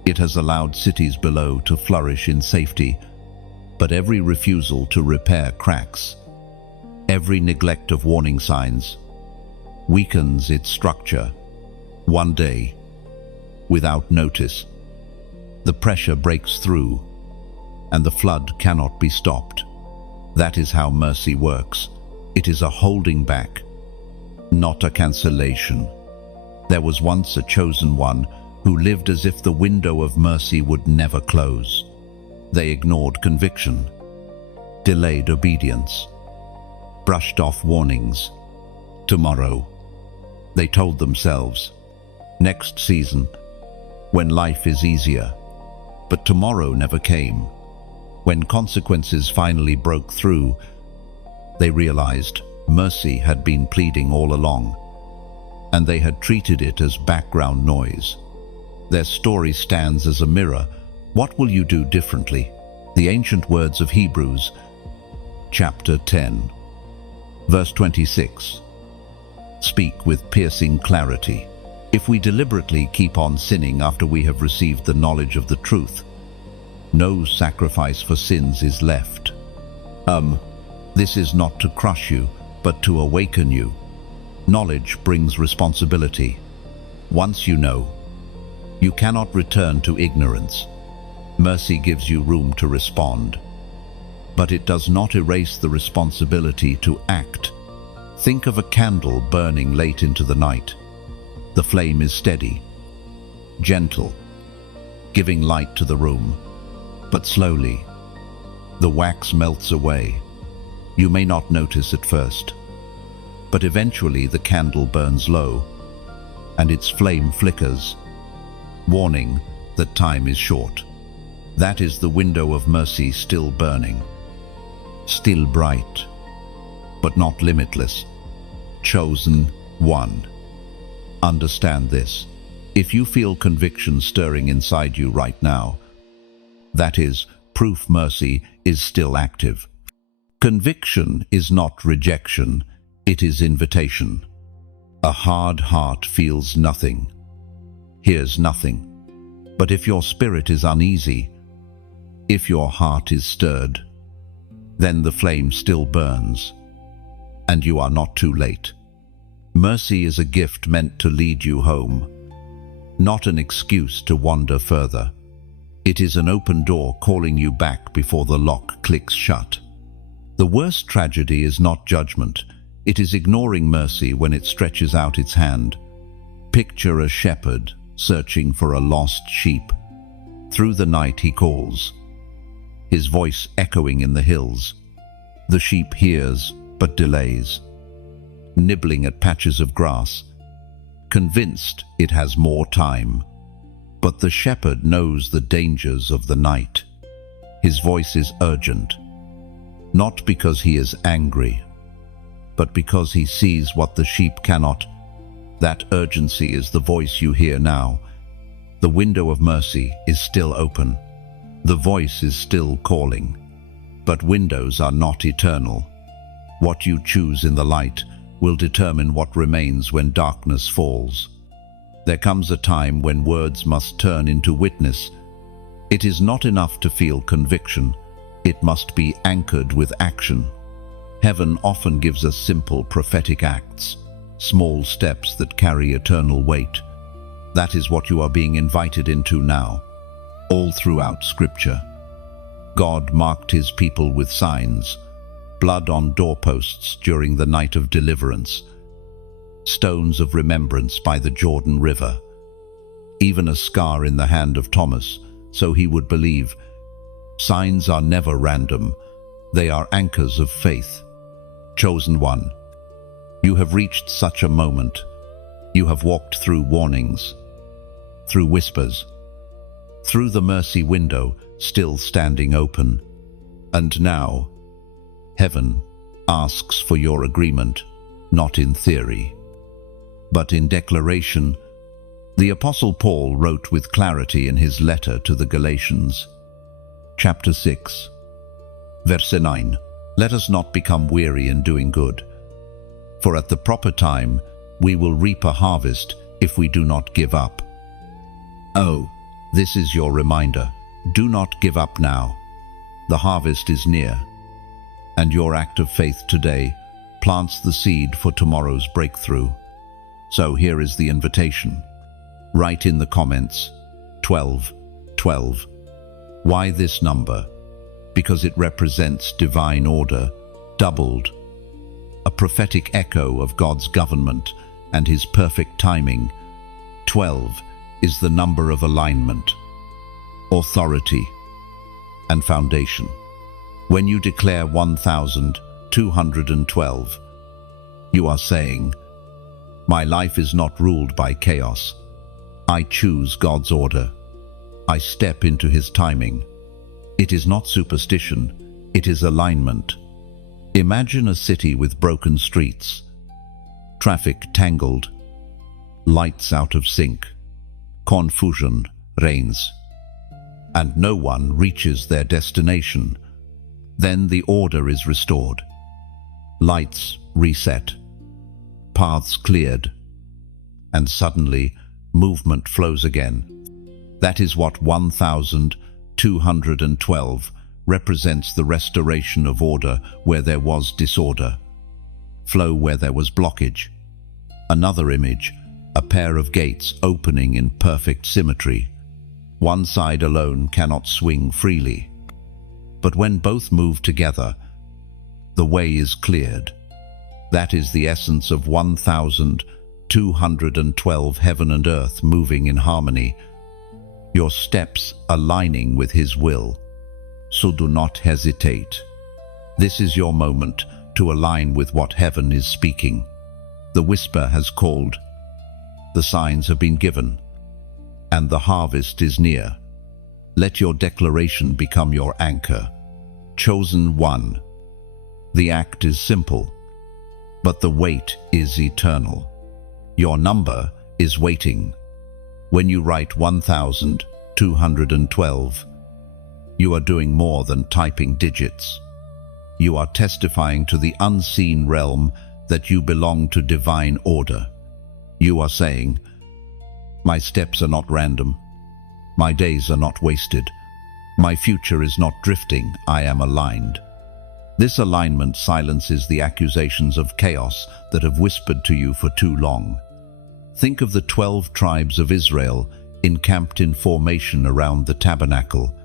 It has allowed cities below to flourish in safety, but every refusal to repair cracks, every neglect of warning signs, weakens its structure. One day, without notice, the pressure breaks through, and the flood cannot be stopped. That is how mercy works. It is a holding back, not a cancellation. There was once a chosen one who lived as if the window of mercy would never close. They ignored conviction, delayed obedience, brushed off warnings. Tomorrow, they told themselves, next season, when life is easier. But tomorrow never came. When consequences finally broke through, they realized mercy had been pleading all along, and they had treated it as background noise. Their story stands as a mirror. What will you do differently? The ancient words of Hebrews, chapter 10, verse 26, speak with piercing clarity. If we deliberately keep on sinning after we have received the knowledge of the truth, no sacrifice for sins is left. This is not to crush you, but to awaken you. Knowledge brings responsibility. Once you know, you cannot return to ignorance. Mercy gives you room to respond, but it does not erase the responsibility to act. Think of a candle burning late into the night. The flame is steady, gentle, giving light to the room, but slowly, the wax melts away. You may not notice at first, but eventually the candle burns low, and its flame flickers, warning that time is short. That is the window of mercy still burning, still bright, but not limitless. Chosen one. Understand this. If you feel conviction stirring inside you right now, that is proof mercy is still active. Conviction is not rejection, it is invitation. A hard heart feels nothing, hears nothing. But if your spirit is uneasy, if your heart is stirred, then the flame still burns, and you are not too late. Mercy is a gift meant to lead you home, not an excuse to wander further. It is an open door calling you back before the lock clicks shut. The worst tragedy is not judgment, it is ignoring mercy when it stretches out its hand. Picture a shepherd searching for a lost sheep. Through the night he calls, his voice echoing in the hills. The sheep hears but delays, nibbling at patches of grass, convinced it has more time. But the shepherd knows the dangers of the night. His voice is urgent, not because he is angry, but because he sees what the sheep cannot. That urgency is the voice you hear now. The window of mercy is still open. The voice is still calling. But windows are not eternal. What you choose in the light will determine what remains when darkness falls. There comes a time when words must turn into witness. It is not enough to feel conviction. It must be anchored with action. Heaven often gives us simple prophetic acts, small steps that carry eternal weight. That is what you are being invited into now. All throughout Scripture, God marked his people with signs: blood on doorposts during the night of deliverance, stones of remembrance by the Jordan River, even a scar in the hand of Thomas, so he would believe. Signs are never random, they are anchors of faith. Chosen one, you have reached such a moment. You have walked through warnings, through whispers, through the mercy window still standing open. And now, heaven asks for your agreement, not in theory, but in declaration. The Apostle Paul wrote with clarity in his letter to the Galatians, chapter 6, verse 9, "Let us not become weary in doing good, for at the proper time we will reap a harvest if we do not give up." Oh, this is your reminder. Do not give up now. The harvest is near, and your act of faith today plants the seed for tomorrow's breakthrough. So here is the invitation. Write in the comments 12, 12. Why this number? Because it represents divine order, doubled, a prophetic echo of God's government and his perfect timing. 12 is the number of alignment, authority, and foundation. When you declare 1212, you are saying, "My life is not ruled by chaos. I choose God's order. I step into his timing." It is not superstition, it is alignment. Imagine a city with broken streets, traffic tangled, lights out of sync, confusion reigns, and no one reaches their destination. Then the order is restored. Lights reset, paths cleared, and suddenly movement flows again. That is what 1212 represents: the restoration of order where there was disorder, flow where there was blockage. Another image, a pair of gates opening in perfect symmetry. One side alone cannot swing freely, but when both move together, the way is cleared. That is the essence of 1212, heaven and earth moving in harmony, your steps aligning with his will. So do not hesitate. This is your moment to align with what heaven is speaking. The whisper has called, the signs have been given, and the harvest is near. Let your declaration become your anchor. Chosen one. The act is simple, but the weight is eternal. Your number is waiting. When you write 1212, you are doing more than typing digits. You are testifying to the unseen realm that you belong to divine order. You are saying, "My steps are not random. My days are not wasted. My future is not drifting. I am aligned." This alignment silences the accusations of chaos that have whispered to you for too long. Think of the 12 tribes of Israel encamped in formation around the tabernacle.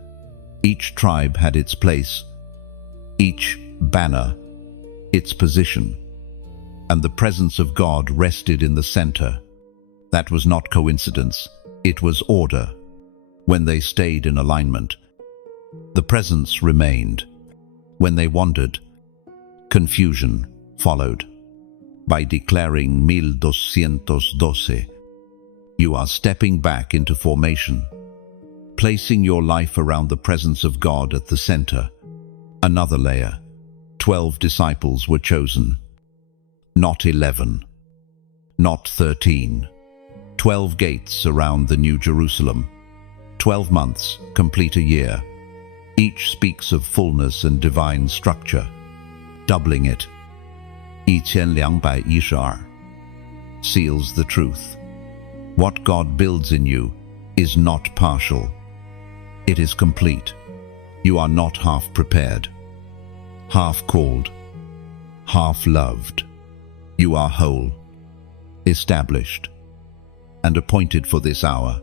Each tribe had its place, each banner, its position, and the presence of God rested in the center. That was not coincidence, it was order. When they stayed in alignment, the presence remained. When they wandered, confusion followed. By declaring 1212, you are stepping back into formation, placing your life around the presence of God at the center. Another layer. 12 disciples were chosen. Not 11. Not 13. 12 gates around the New Jerusalem. 12 months complete a year. Each speaks of fullness and divine structure. Doubling it. 1212 seals the truth. What God builds in you is not partial. It is complete. You are not half prepared, half called, half loved. You are whole, established, and appointed for this hour.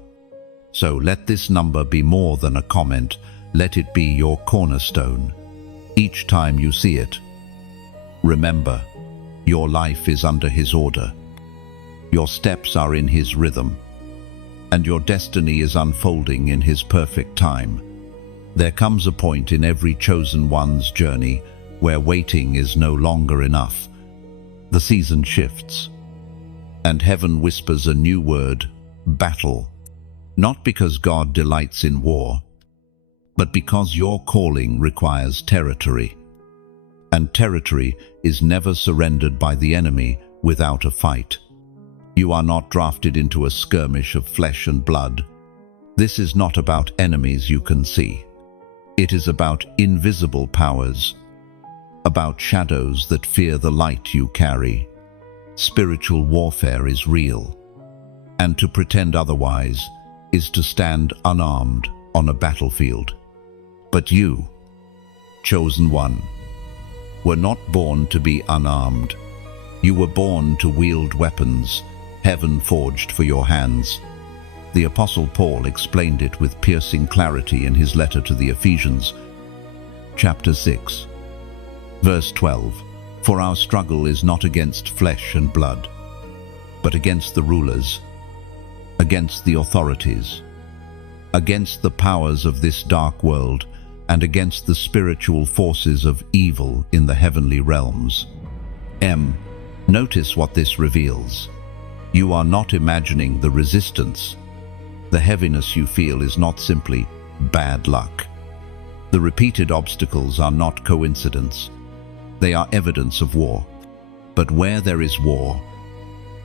So let this number be more than a comment. Let it be your cornerstone. Each time you see it, remember, your life is under His order. Your steps are in His rhythm, and your destiny is unfolding in His perfect time. There comes a point in every chosen one's journey where waiting is no longer enough. The season shifts, and heaven whispers a new word, battle. Not because God delights in war, but because your calling requires territory. And territory is never surrendered by the enemy without a fight. You are not drafted into a skirmish of flesh and blood. This is not about enemies you can see. It is about invisible powers, about shadows that fear the light you carry. Spiritual warfare is real, and to pretend otherwise is to stand unarmed on a battlefield. But you, chosen one, were not born to be unarmed. You were born to wield weapons, heaven forged for your hands. The Apostle Paul explained it with piercing clarity in his letter to the Ephesians, chapter 6, verse 12. For our struggle is not against flesh and blood, but against the rulers, against the authorities, against the powers of this dark world, and against the spiritual forces of evil in the heavenly realms. Notice what this reveals. You are not imagining the resistance. The heaviness you feel is not simply bad luck. The repeated obstacles are not coincidence. They are evidence of war. But where there is war,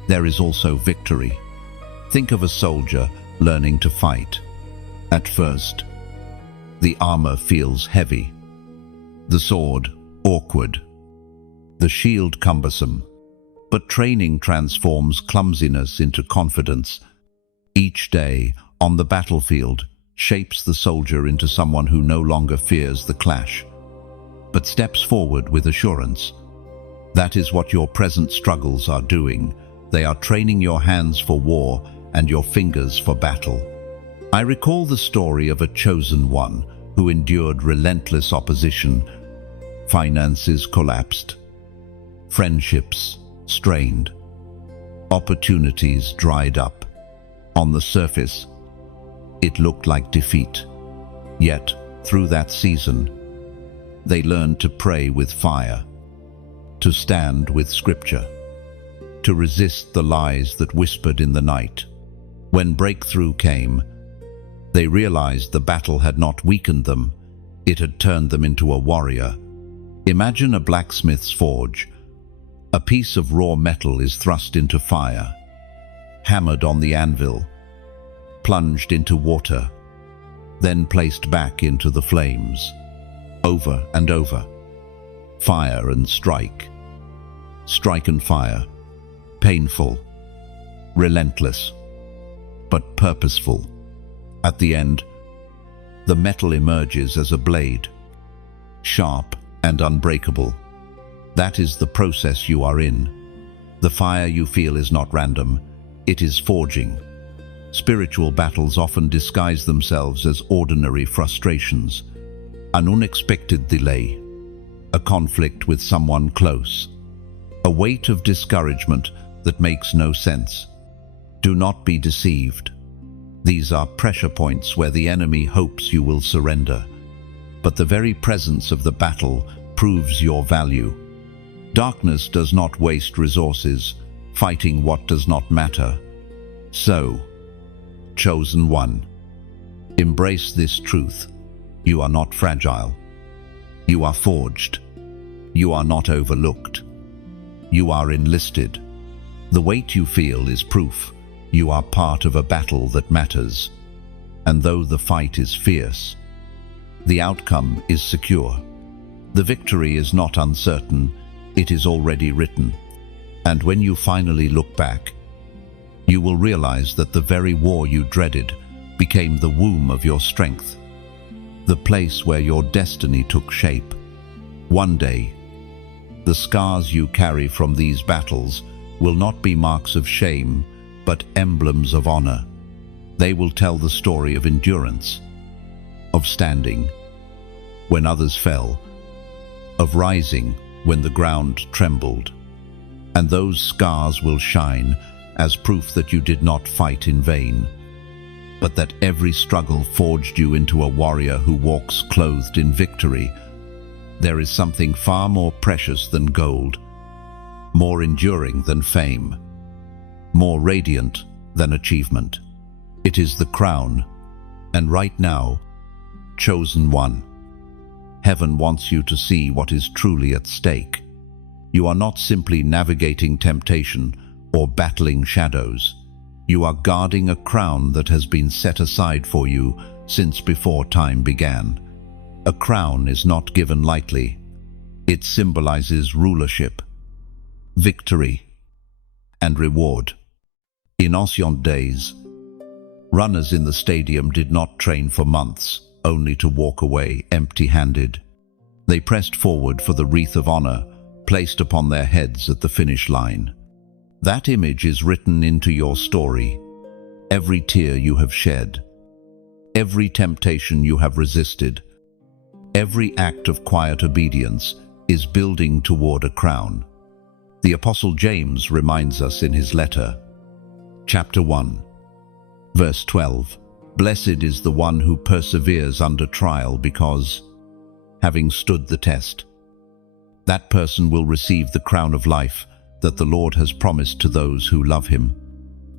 there is also victory. Think of a soldier learning to fight. At first, the armor feels heavy, the sword awkward, the shield cumbersome. But training transforms clumsiness into confidence. Each day on the battlefield shapes the soldier into someone who no longer fears the clash, but steps forward with assurance. That is what your present struggles are doing. They are training your hands for war and your fingers for battle. I recall the story of a chosen one who endured relentless opposition. Finances collapsed, friendships strained, opportunities dried up. On the surface, it looked like defeat. Yet, through that season, they learned to pray with fire, to stand with scripture, to resist the lies that whispered in the night. When breakthrough came, they realized the battle had not weakened them, it had turned them into a warrior. Imagine a blacksmith's forge. A piece of raw metal is thrust into fire. hammered on the anvil, plunged into water, then placed back into the flames, over and over. Fire and strike. Strike and fire. Painful, relentless, but purposeful. At the end, the metal emerges as a blade, sharp and unbreakable. That is the process you are in. The fire you feel is not random, it is forging. Spiritual battles often disguise themselves as ordinary frustrations, an unexpected delay, a conflict with someone close, a weight of discouragement that makes no sense. Do not be deceived. These are pressure points where the enemy hopes you will surrender, but the very presence of the battle proves your value. Darkness does not waste resources fighting what does not matter. So, chosen one, embrace this truth. You are not fragile. You are forged. You are not overlooked. You are enlisted. The weight you feel is proof you are part of a battle that matters. And though the fight is fierce, the outcome is secure. The victory is not uncertain, it is already written. And when you finally look back, you will realize that the very war you dreaded became the womb of your strength, the place where your destiny took shape. One day, the scars you carry from these battles will not be marks of shame, but emblems of honor. They will tell the story of endurance, of standing when others fell, of rising when the ground trembled. And those scars will shine as proof that you did not fight in vain, but that every struggle forged you into a warrior who walks clothed in victory. There is something far more precious than gold, more enduring than fame, more radiant than achievement. It is the crown, and right now, chosen one. Heaven wants you to see what is truly at stake. You are not simply navigating temptation or battling shadows. You are guarding a crown that has been set aside for you since before time began. A crown is not given lightly. It symbolizes rulership, victory, and reward. In ancient days, runners in the stadium did not train for months, only to walk away empty-handed. They pressed forward for the wreath of honor placed upon their heads at the finish line. That image is written into your story. Every tear you have shed, every temptation you have resisted, every act of quiet obedience is building toward a crown. The Apostle James reminds us in his letter, chapter 1, verse 12, "Blessed is the one who perseveres under trial, because, having stood the test, that person will receive the crown of life that the Lord has promised to those who love him."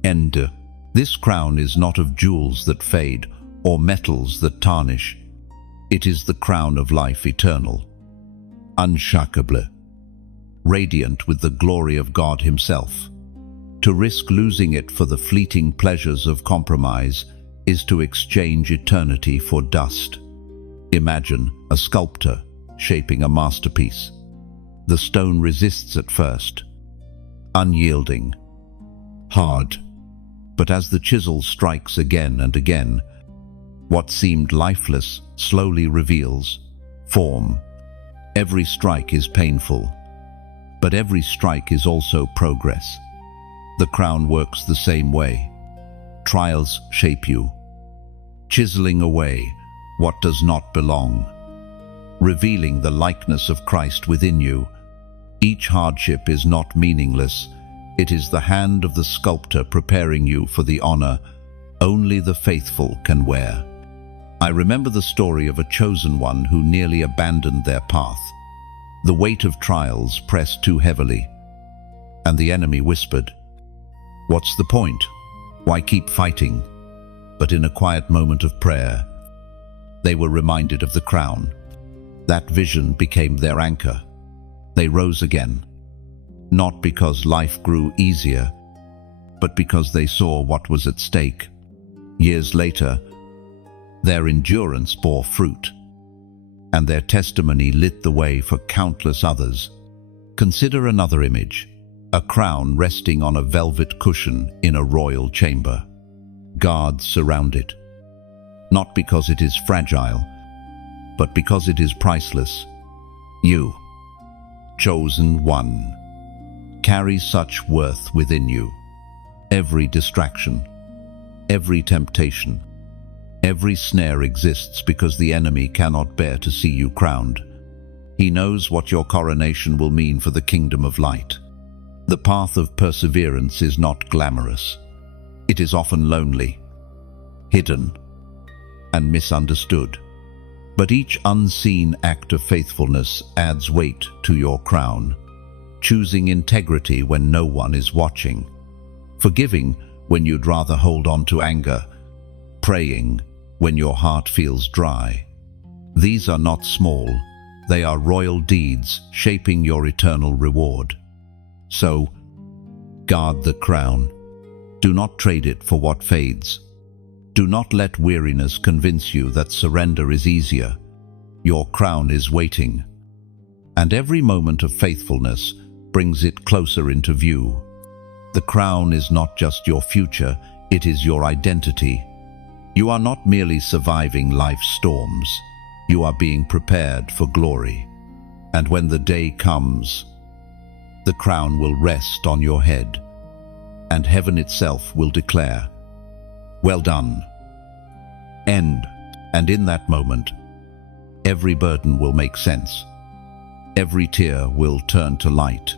And this crown is not of jewels that fade or metals that tarnish. It is the crown of life eternal, unshakable, radiant with the glory of God himself. To risk losing it for the fleeting pleasures of compromise is to exchange eternity for dust. Imagine a sculptor shaping a masterpiece. The stone resists at first, unyielding, hard, but as the chisel strikes again and again, what seemed lifeless slowly reveals form. Every strike is painful, but every strike is also progress. The crown works the same way. Trials shape you, chiseling away what does not belong, revealing the likeness of Christ within you. Each hardship is not meaningless. It is the hand of the sculptor preparing you for the honor only the faithful can wear. I remember the story of a chosen one who nearly abandoned their path. The weight of trials pressed too heavily, and the enemy whispered, "What's the point? Why keep fighting?" But in a quiet moment of prayer, they were reminded of the crown. That vision became their anchor. They rose again, not because life grew easier, but because they saw what was at stake. Years later, their endurance bore fruit, and their testimony lit the way for countless others. Consider another image, a crown resting on a velvet cushion in a royal chamber. Guards surround it, not because it is fragile, but because it is priceless. You, chosen one, carry such worth within you. Every distraction, every temptation, every snare exists because the enemy cannot bear to see you crowned. He knows what your coronation will mean for the kingdom of light. The path of perseverance is not glamorous. It is often lonely, hidden, and misunderstood. But each unseen act of faithfulness adds weight to your crown. Choosing integrity when no one is watching. Forgiving when you'd rather hold on to anger. Praying when your heart feels dry. These are not small. They are royal deeds shaping your eternal reward. So, guard the crown. Do not trade it for what fades. Do not let weariness convince you that surrender is easier. Your crown is waiting, and every moment of faithfulness brings it closer into view. The crown is not just your future, it is your identity. You are not merely surviving life's storms, you are being prepared for glory. And when the day comes, the crown will rest on your head, and heaven itself will declare, "Well done." And in that moment, every burden will make sense. Every tear will turn to light,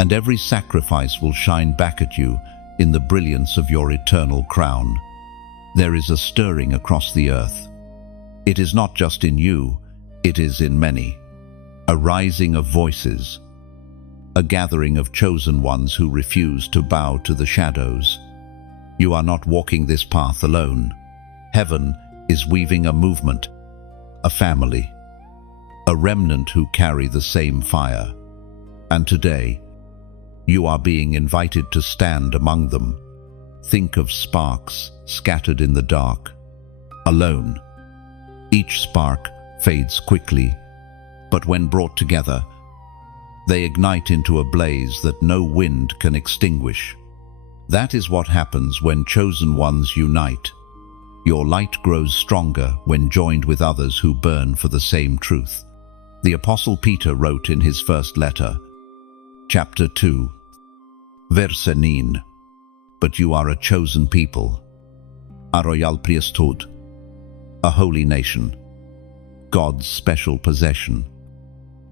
and every sacrifice will shine back at you in the brilliance of your eternal crown. There is a stirring across the earth. It is not just in you, it is in many. A rising of voices, a gathering of chosen ones who refuse to bow to the shadows. You are not walking this path alone. Heaven is weaving a movement, a family, a remnant who carry the same fire. And today, you are being invited to stand among them. Think of sparks scattered in the dark, alone. Each spark fades quickly, but when brought together, they ignite into a blaze that no wind can extinguish. That is what happens when chosen ones unite. Your light grows stronger when joined with others who burn for the same truth. The Apostle Peter wrote in his first letter, chapter 2, verse 9, "But you are a chosen people, a royal priesthood, a holy nation, God's special possession,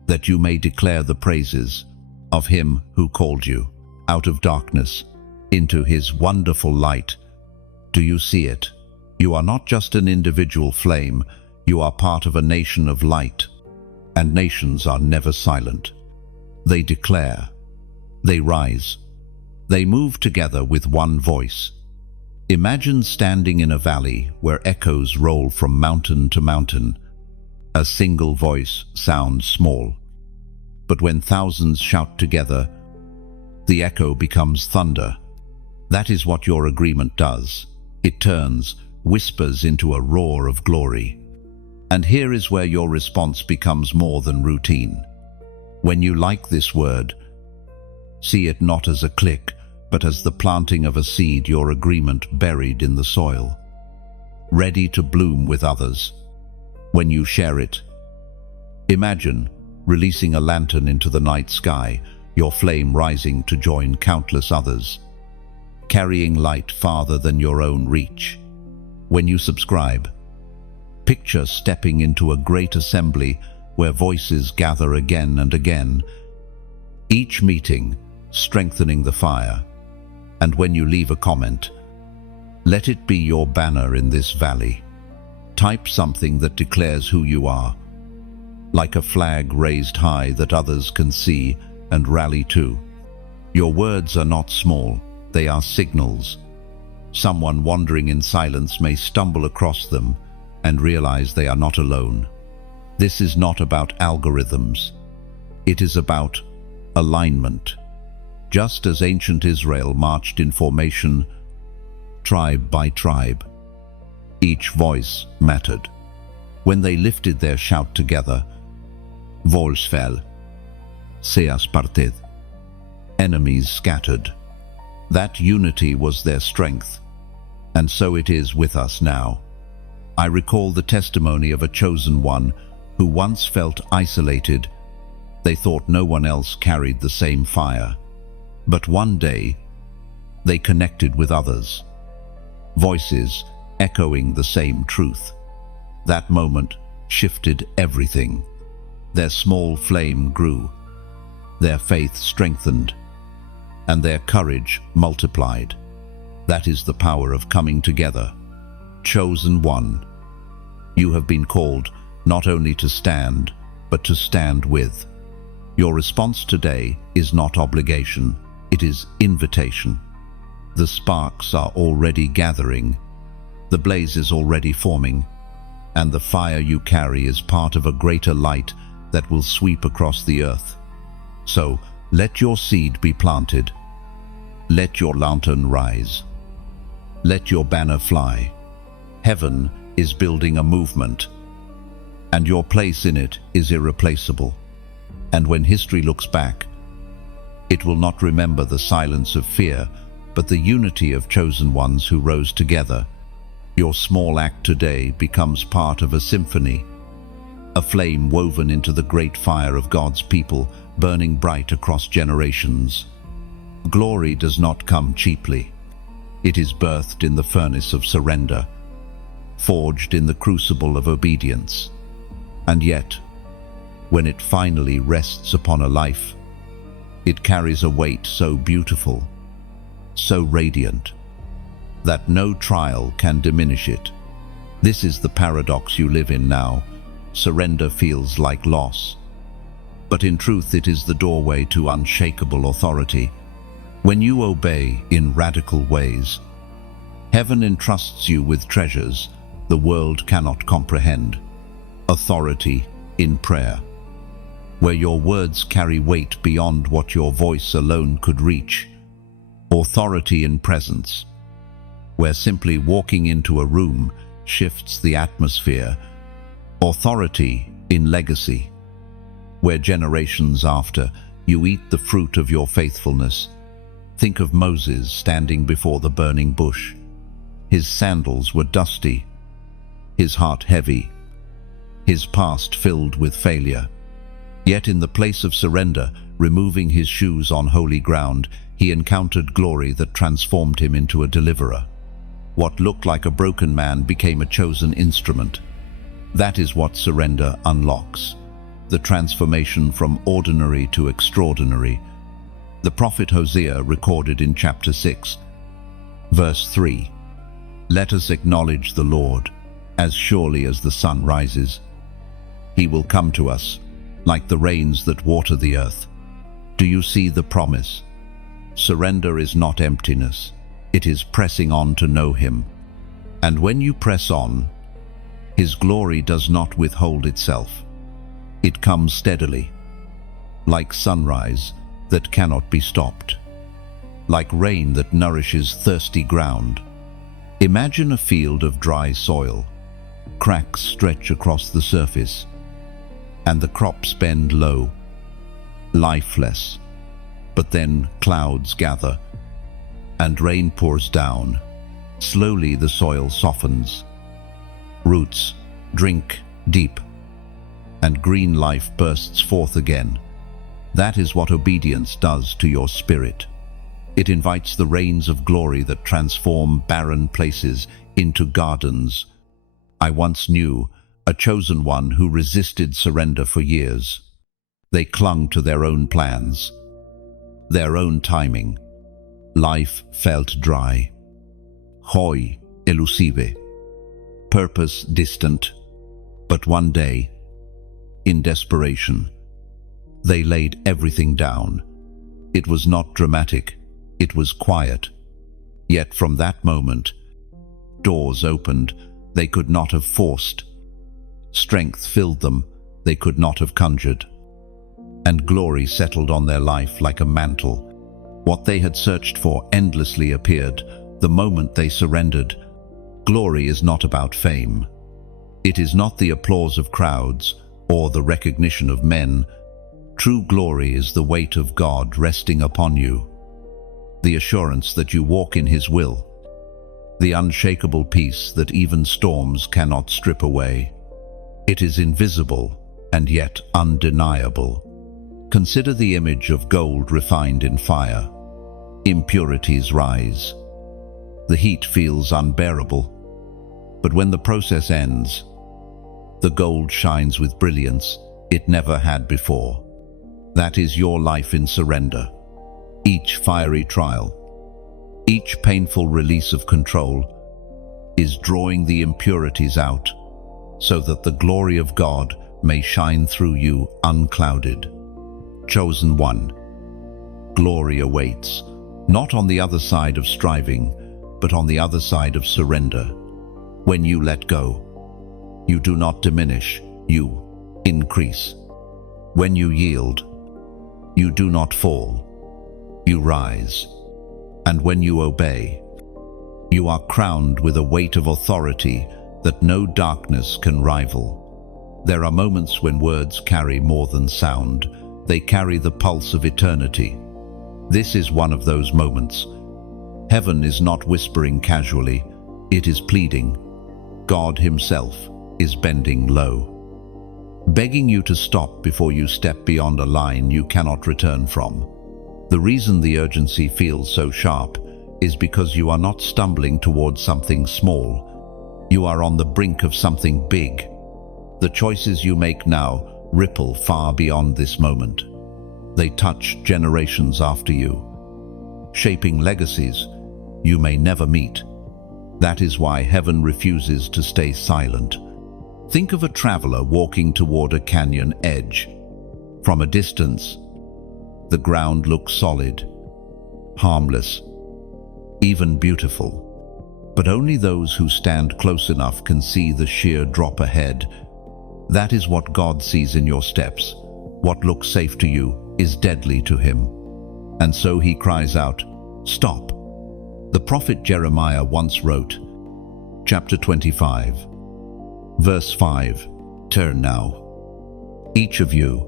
that you may declare the praises of him who called you out of darkness into his wonderful light." Do you see it? You are not just an individual flame, you are part of a nation of light. And nations are never silent. They declare, they rise, they move together with one voice. Imagine standing in a valley where echoes roll from mountain to mountain. A single voice sounds small, but when thousands shout together, the echo becomes thunder. That is what your agreement does. It turns whispers into a roar of glory. And here is where your response becomes more than routine. When you like this word, see it not as a click, but as the planting of a seed, your agreement buried in the soil, ready to bloom with others. When you share it, imagine releasing a lantern into the night sky, your flame rising to join countless others, carrying light farther than your own reach. When you subscribe, picture stepping into a great assembly where voices gather again and again, each meeting strengthening the fire. And when you leave a comment, let it be your banner in this valley. Type something that declares who you are, like a flag raised high that others can see and rally to. Your words are not small, they are signals. Someone wandering in silence may stumble across them and realize they are not alone. This is not about algorithms. It is about alignment. Just as ancient Israel marched in formation, tribe by tribe, each voice mattered. When they lifted their shout together, vols fell, seas parted, enemies scattered. That unity was their strength, and so it is with us now. I recall the testimony of a chosen one who once felt isolated. They thought no one else carried the same fire. But one day, they connected with others, voices echoing the same truth. That moment shifted everything. Their small flame grew, their faith strengthened, and their courage multiplied. That is the power of coming together. Chosen one, you have been called not only to stand, but to stand with. Your response today is not obligation, it is invitation. The sparks are already gathering, the blaze is already forming, and the fire you carry is part of a greater light that will sweep across the earth. So, let your seed be planted. Let your lantern rise. Let your banner fly. Heaven is building a movement, and your place in it is irreplaceable. And when history looks back, it will not remember the silence of fear, but the unity of chosen ones who rose together. Your small act today becomes part of a symphony, a flame woven into the great fire of God's people, burning bright across generations. Glory does not come cheaply. It is birthed in the furnace of surrender, forged in the crucible of obedience. And yet, when it finally rests upon a life, it carries a weight so beautiful, so radiant, that no trial can diminish it. This is the paradox you live in now. Surrender feels like loss, but in truth it is the doorway to unshakable authority. When you obey in radical ways, heaven entrusts you with treasures the world cannot comprehend. Authority in prayer, where your words carry weight beyond what your voice alone could reach. Authority in presence, where simply walking into a room shifts the atmosphere. Authority in legacy, where generations after you eat the fruit of your faithfulness. Think of Moses standing before the burning bush. His sandals were dusty, his heart heavy, his past filled with failure. Yet in the place of surrender, removing his shoes on holy ground, he encountered glory that transformed him into a deliverer. What looked like a broken man became a chosen instrument. That is what surrender unlocks, the transformation from ordinary to extraordinary. The prophet Hosea recorded in chapter 6, verse 3, "Let us acknowledge the Lord, as surely as the sun rises. He will come to us, like the rains that water the earth." Do you see the promise? Surrender is not emptiness. It is pressing on to know Him. And when you press on, His glory does not withhold itself. It comes steadily, like sunrise that cannot be stopped, like rain that nourishes thirsty ground. Imagine a field of dry soil. Cracks stretch across the surface, and the crops bend low, lifeless. But then clouds gather, and rain pours down. Slowly the soil softens. Roots drink deep, and green life bursts forth again. That is what obedience does to your spirit. It invites the rains of glory that transform barren places into gardens. I once knew a chosen one who resisted surrender for years. They clung to their own plans, their own timing. Life felt dry, hoy elusive, purpose distant. But one day, in desperation, they laid everything down. It was not dramatic, it was quiet. Yet from that moment, doors opened they could not have forced. Strength filled them they could not have conjured. And glory settled on their life like a mantle. What they had searched for endlessly appeared the moment they surrendered. Glory is not about fame. It is not the applause of crowds or the recognition of men. True glory is the weight of God resting upon you, the assurance that you walk in His will, the unshakable peace that even storms cannot strip away. It is invisible and yet undeniable. Consider the image of gold refined in fire. Impurities rise. The heat feels unbearable. But when the process ends, the gold shines with brilliance it never had before. That is your life in surrender. Each fiery trial, each painful release of control is drawing the impurities out so that the glory of God may shine through you unclouded. Chosen one, glory awaits, not on the other side of striving, but on the other side of surrender. When you let go, you do not diminish, you increase. When you yield, you do not fall, you rise. And when you obey, you are crowned with a weight of authority that no darkness can rival. There are moments when words carry more than sound. They carry the pulse of eternity. This is one of those moments. Heaven is not whispering casually, it is pleading. God Himself is bending low, begging you to stop before you step beyond a line you cannot return from. The reason the urgency feels so sharp is because you are not stumbling towards something small. You are on the brink of something big. The choices you make now ripple far beyond this moment. They touch generations after you, shaping legacies you may never meet. That is why heaven refuses to stay silent. Think of a traveler walking toward a canyon edge. From a distance, the ground looks solid, harmless, even beautiful. But only those who stand close enough can see the sheer drop ahead. That is what God sees in your steps. What looks safe to you is deadly to Him. And so He cries out, "Stop." The prophet Jeremiah once wrote, chapter 25, verse 5, "Turn now, each of you,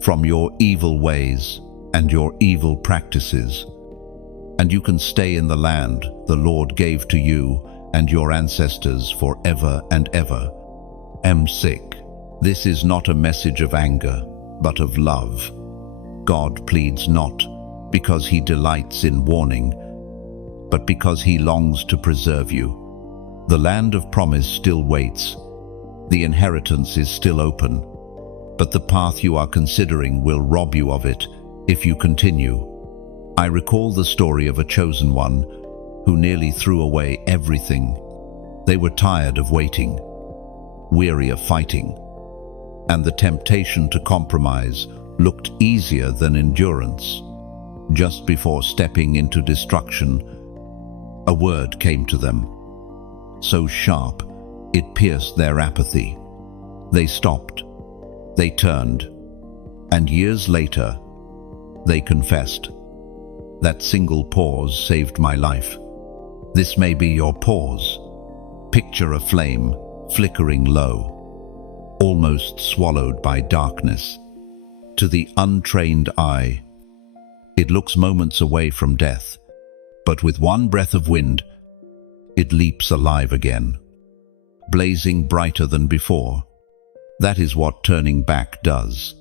from your evil ways and your evil practices, and you can stay in the land the Lord gave to you and your ancestors forever and ever." M6. This is not a message of anger, but of love. God pleads not because He delights in warning, but because He longs to preserve you. The land of promise still waits. The inheritance is still open, but the path you are considering will rob you of it if you continue. I recall the story of a chosen one who nearly threw away everything. They were tired of waiting, weary of fighting, and the temptation to compromise looked easier than endurance. Just before stepping into destruction, a word came to them, so sharp it pierced their apathy. They stopped, they turned, and years later, they confessed, "That single pause saved my life." This may be your pause. Picture a flame flickering low, almost swallowed by darkness. To the untrained eye, it looks moments away from death, but with one breath of wind, it leaps alive again, blazing brighter than before. That is what turning back does.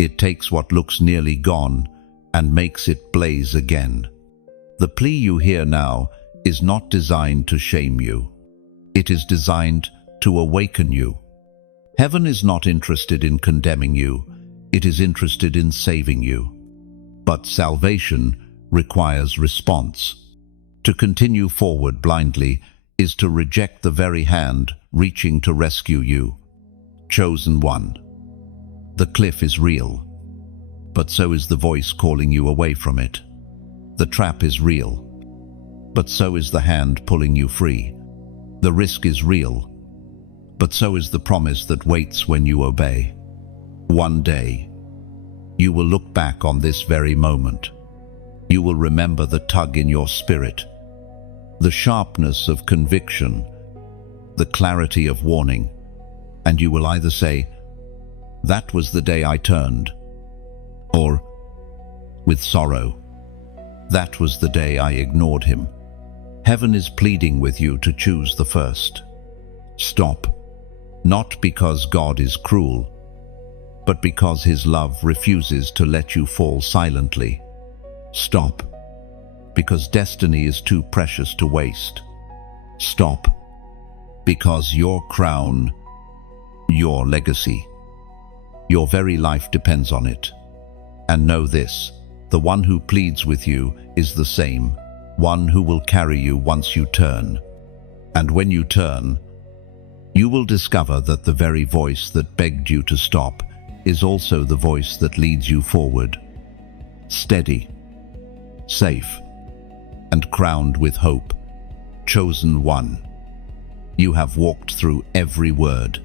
It takes what looks nearly gone and makes it blaze again. The plea you hear now is not designed to shame you. It is designed to awaken you. Heaven is not interested in condemning you. It is interested in saving you. But salvation requires response. To continue forward blindly is to reject the very hand reaching to rescue you. Chosen one. The cliff is real, but so is the voice calling you away from it. The trap is real, but so is the hand pulling you free. The risk is real, but so is the promise that waits when you obey. One day, you will look back on this very moment, You will remember the tug in your spirit, the sharpness of conviction, the clarity of warning, and you will either say, "That was the day I turned," or, with sorrow, "That was the day I ignored him." Heaven is pleading with you to choose the first. Stop, not because God is cruel, but because his love refuses to let you fall silently. Stop, because destiny is too precious to waste. Stop, because your crown, your legacy, your very life depends on it. And know this, the one who pleads with you is the same, one who will carry you once you turn. And when you turn, you will discover that the very voice that begged you to stop is also the voice that leads you forward. Steady, safe, and crowned with hope, chosen one. You have walked through every word,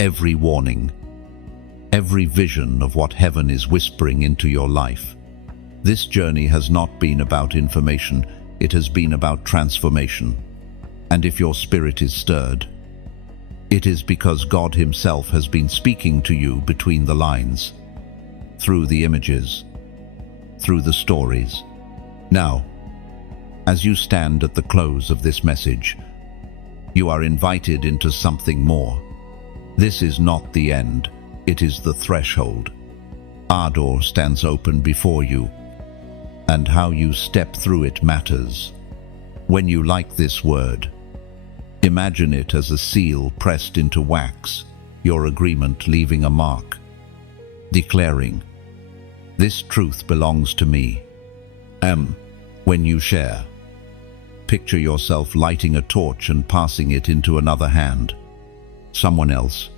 every warning, every vision of what heaven is whispering into your life. This journey has not been about information, it has been about transformation. And if your spirit is stirred, it is because God himself has been speaking to you between the lines, through the images, through the stories. Now, as you stand at the close of this message, you are invited into something more. This is not the end, it is the threshold. Our door stands open before you, and how you step through it matters. When you like this word, imagine it as a seal pressed into wax, your agreement leaving a mark, declaring, "This truth belongs to me." When you share, picture yourself lighting a torch and passing it into another hand. Someone else,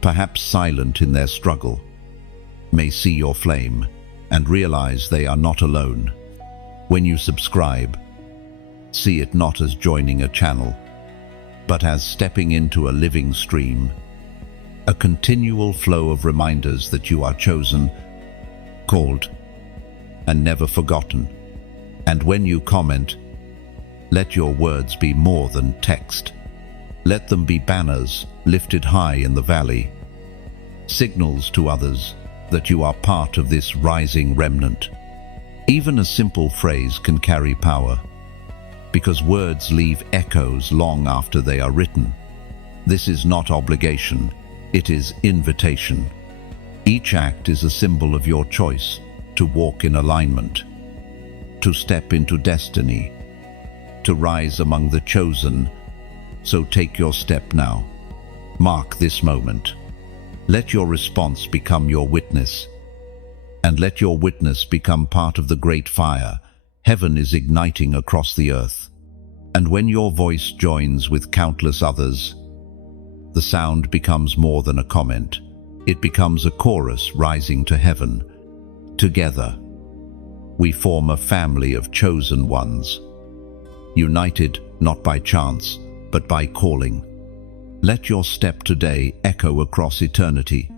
perhaps silent in their struggle, may see your flame and realize they are not alone. When you subscribe, see it not as joining a channel, but as stepping into a living stream, a continual flow of reminders that you are chosen, called, and never forgotten. And when you comment, let your words be more than text. Let them be banners lifted high in the valley, signals to others that you are part of this rising remnant. Even a simple phrase can carry power, because words leave echoes long after they are written. This is not obligation, it is invitation. Each act is a symbol of your choice to walk in alignment, to step into destiny, to rise among the chosen. So take your step now. Mark this moment. Let your response become your witness, and let your witness become part of the great fire heaven is igniting across the earth. And when your voice joins with countless others, the sound becomes more than a comment. It becomes a chorus rising to heaven. Together, we form a family of chosen ones, united not by chance, but by calling. Let your step today echo across eternity,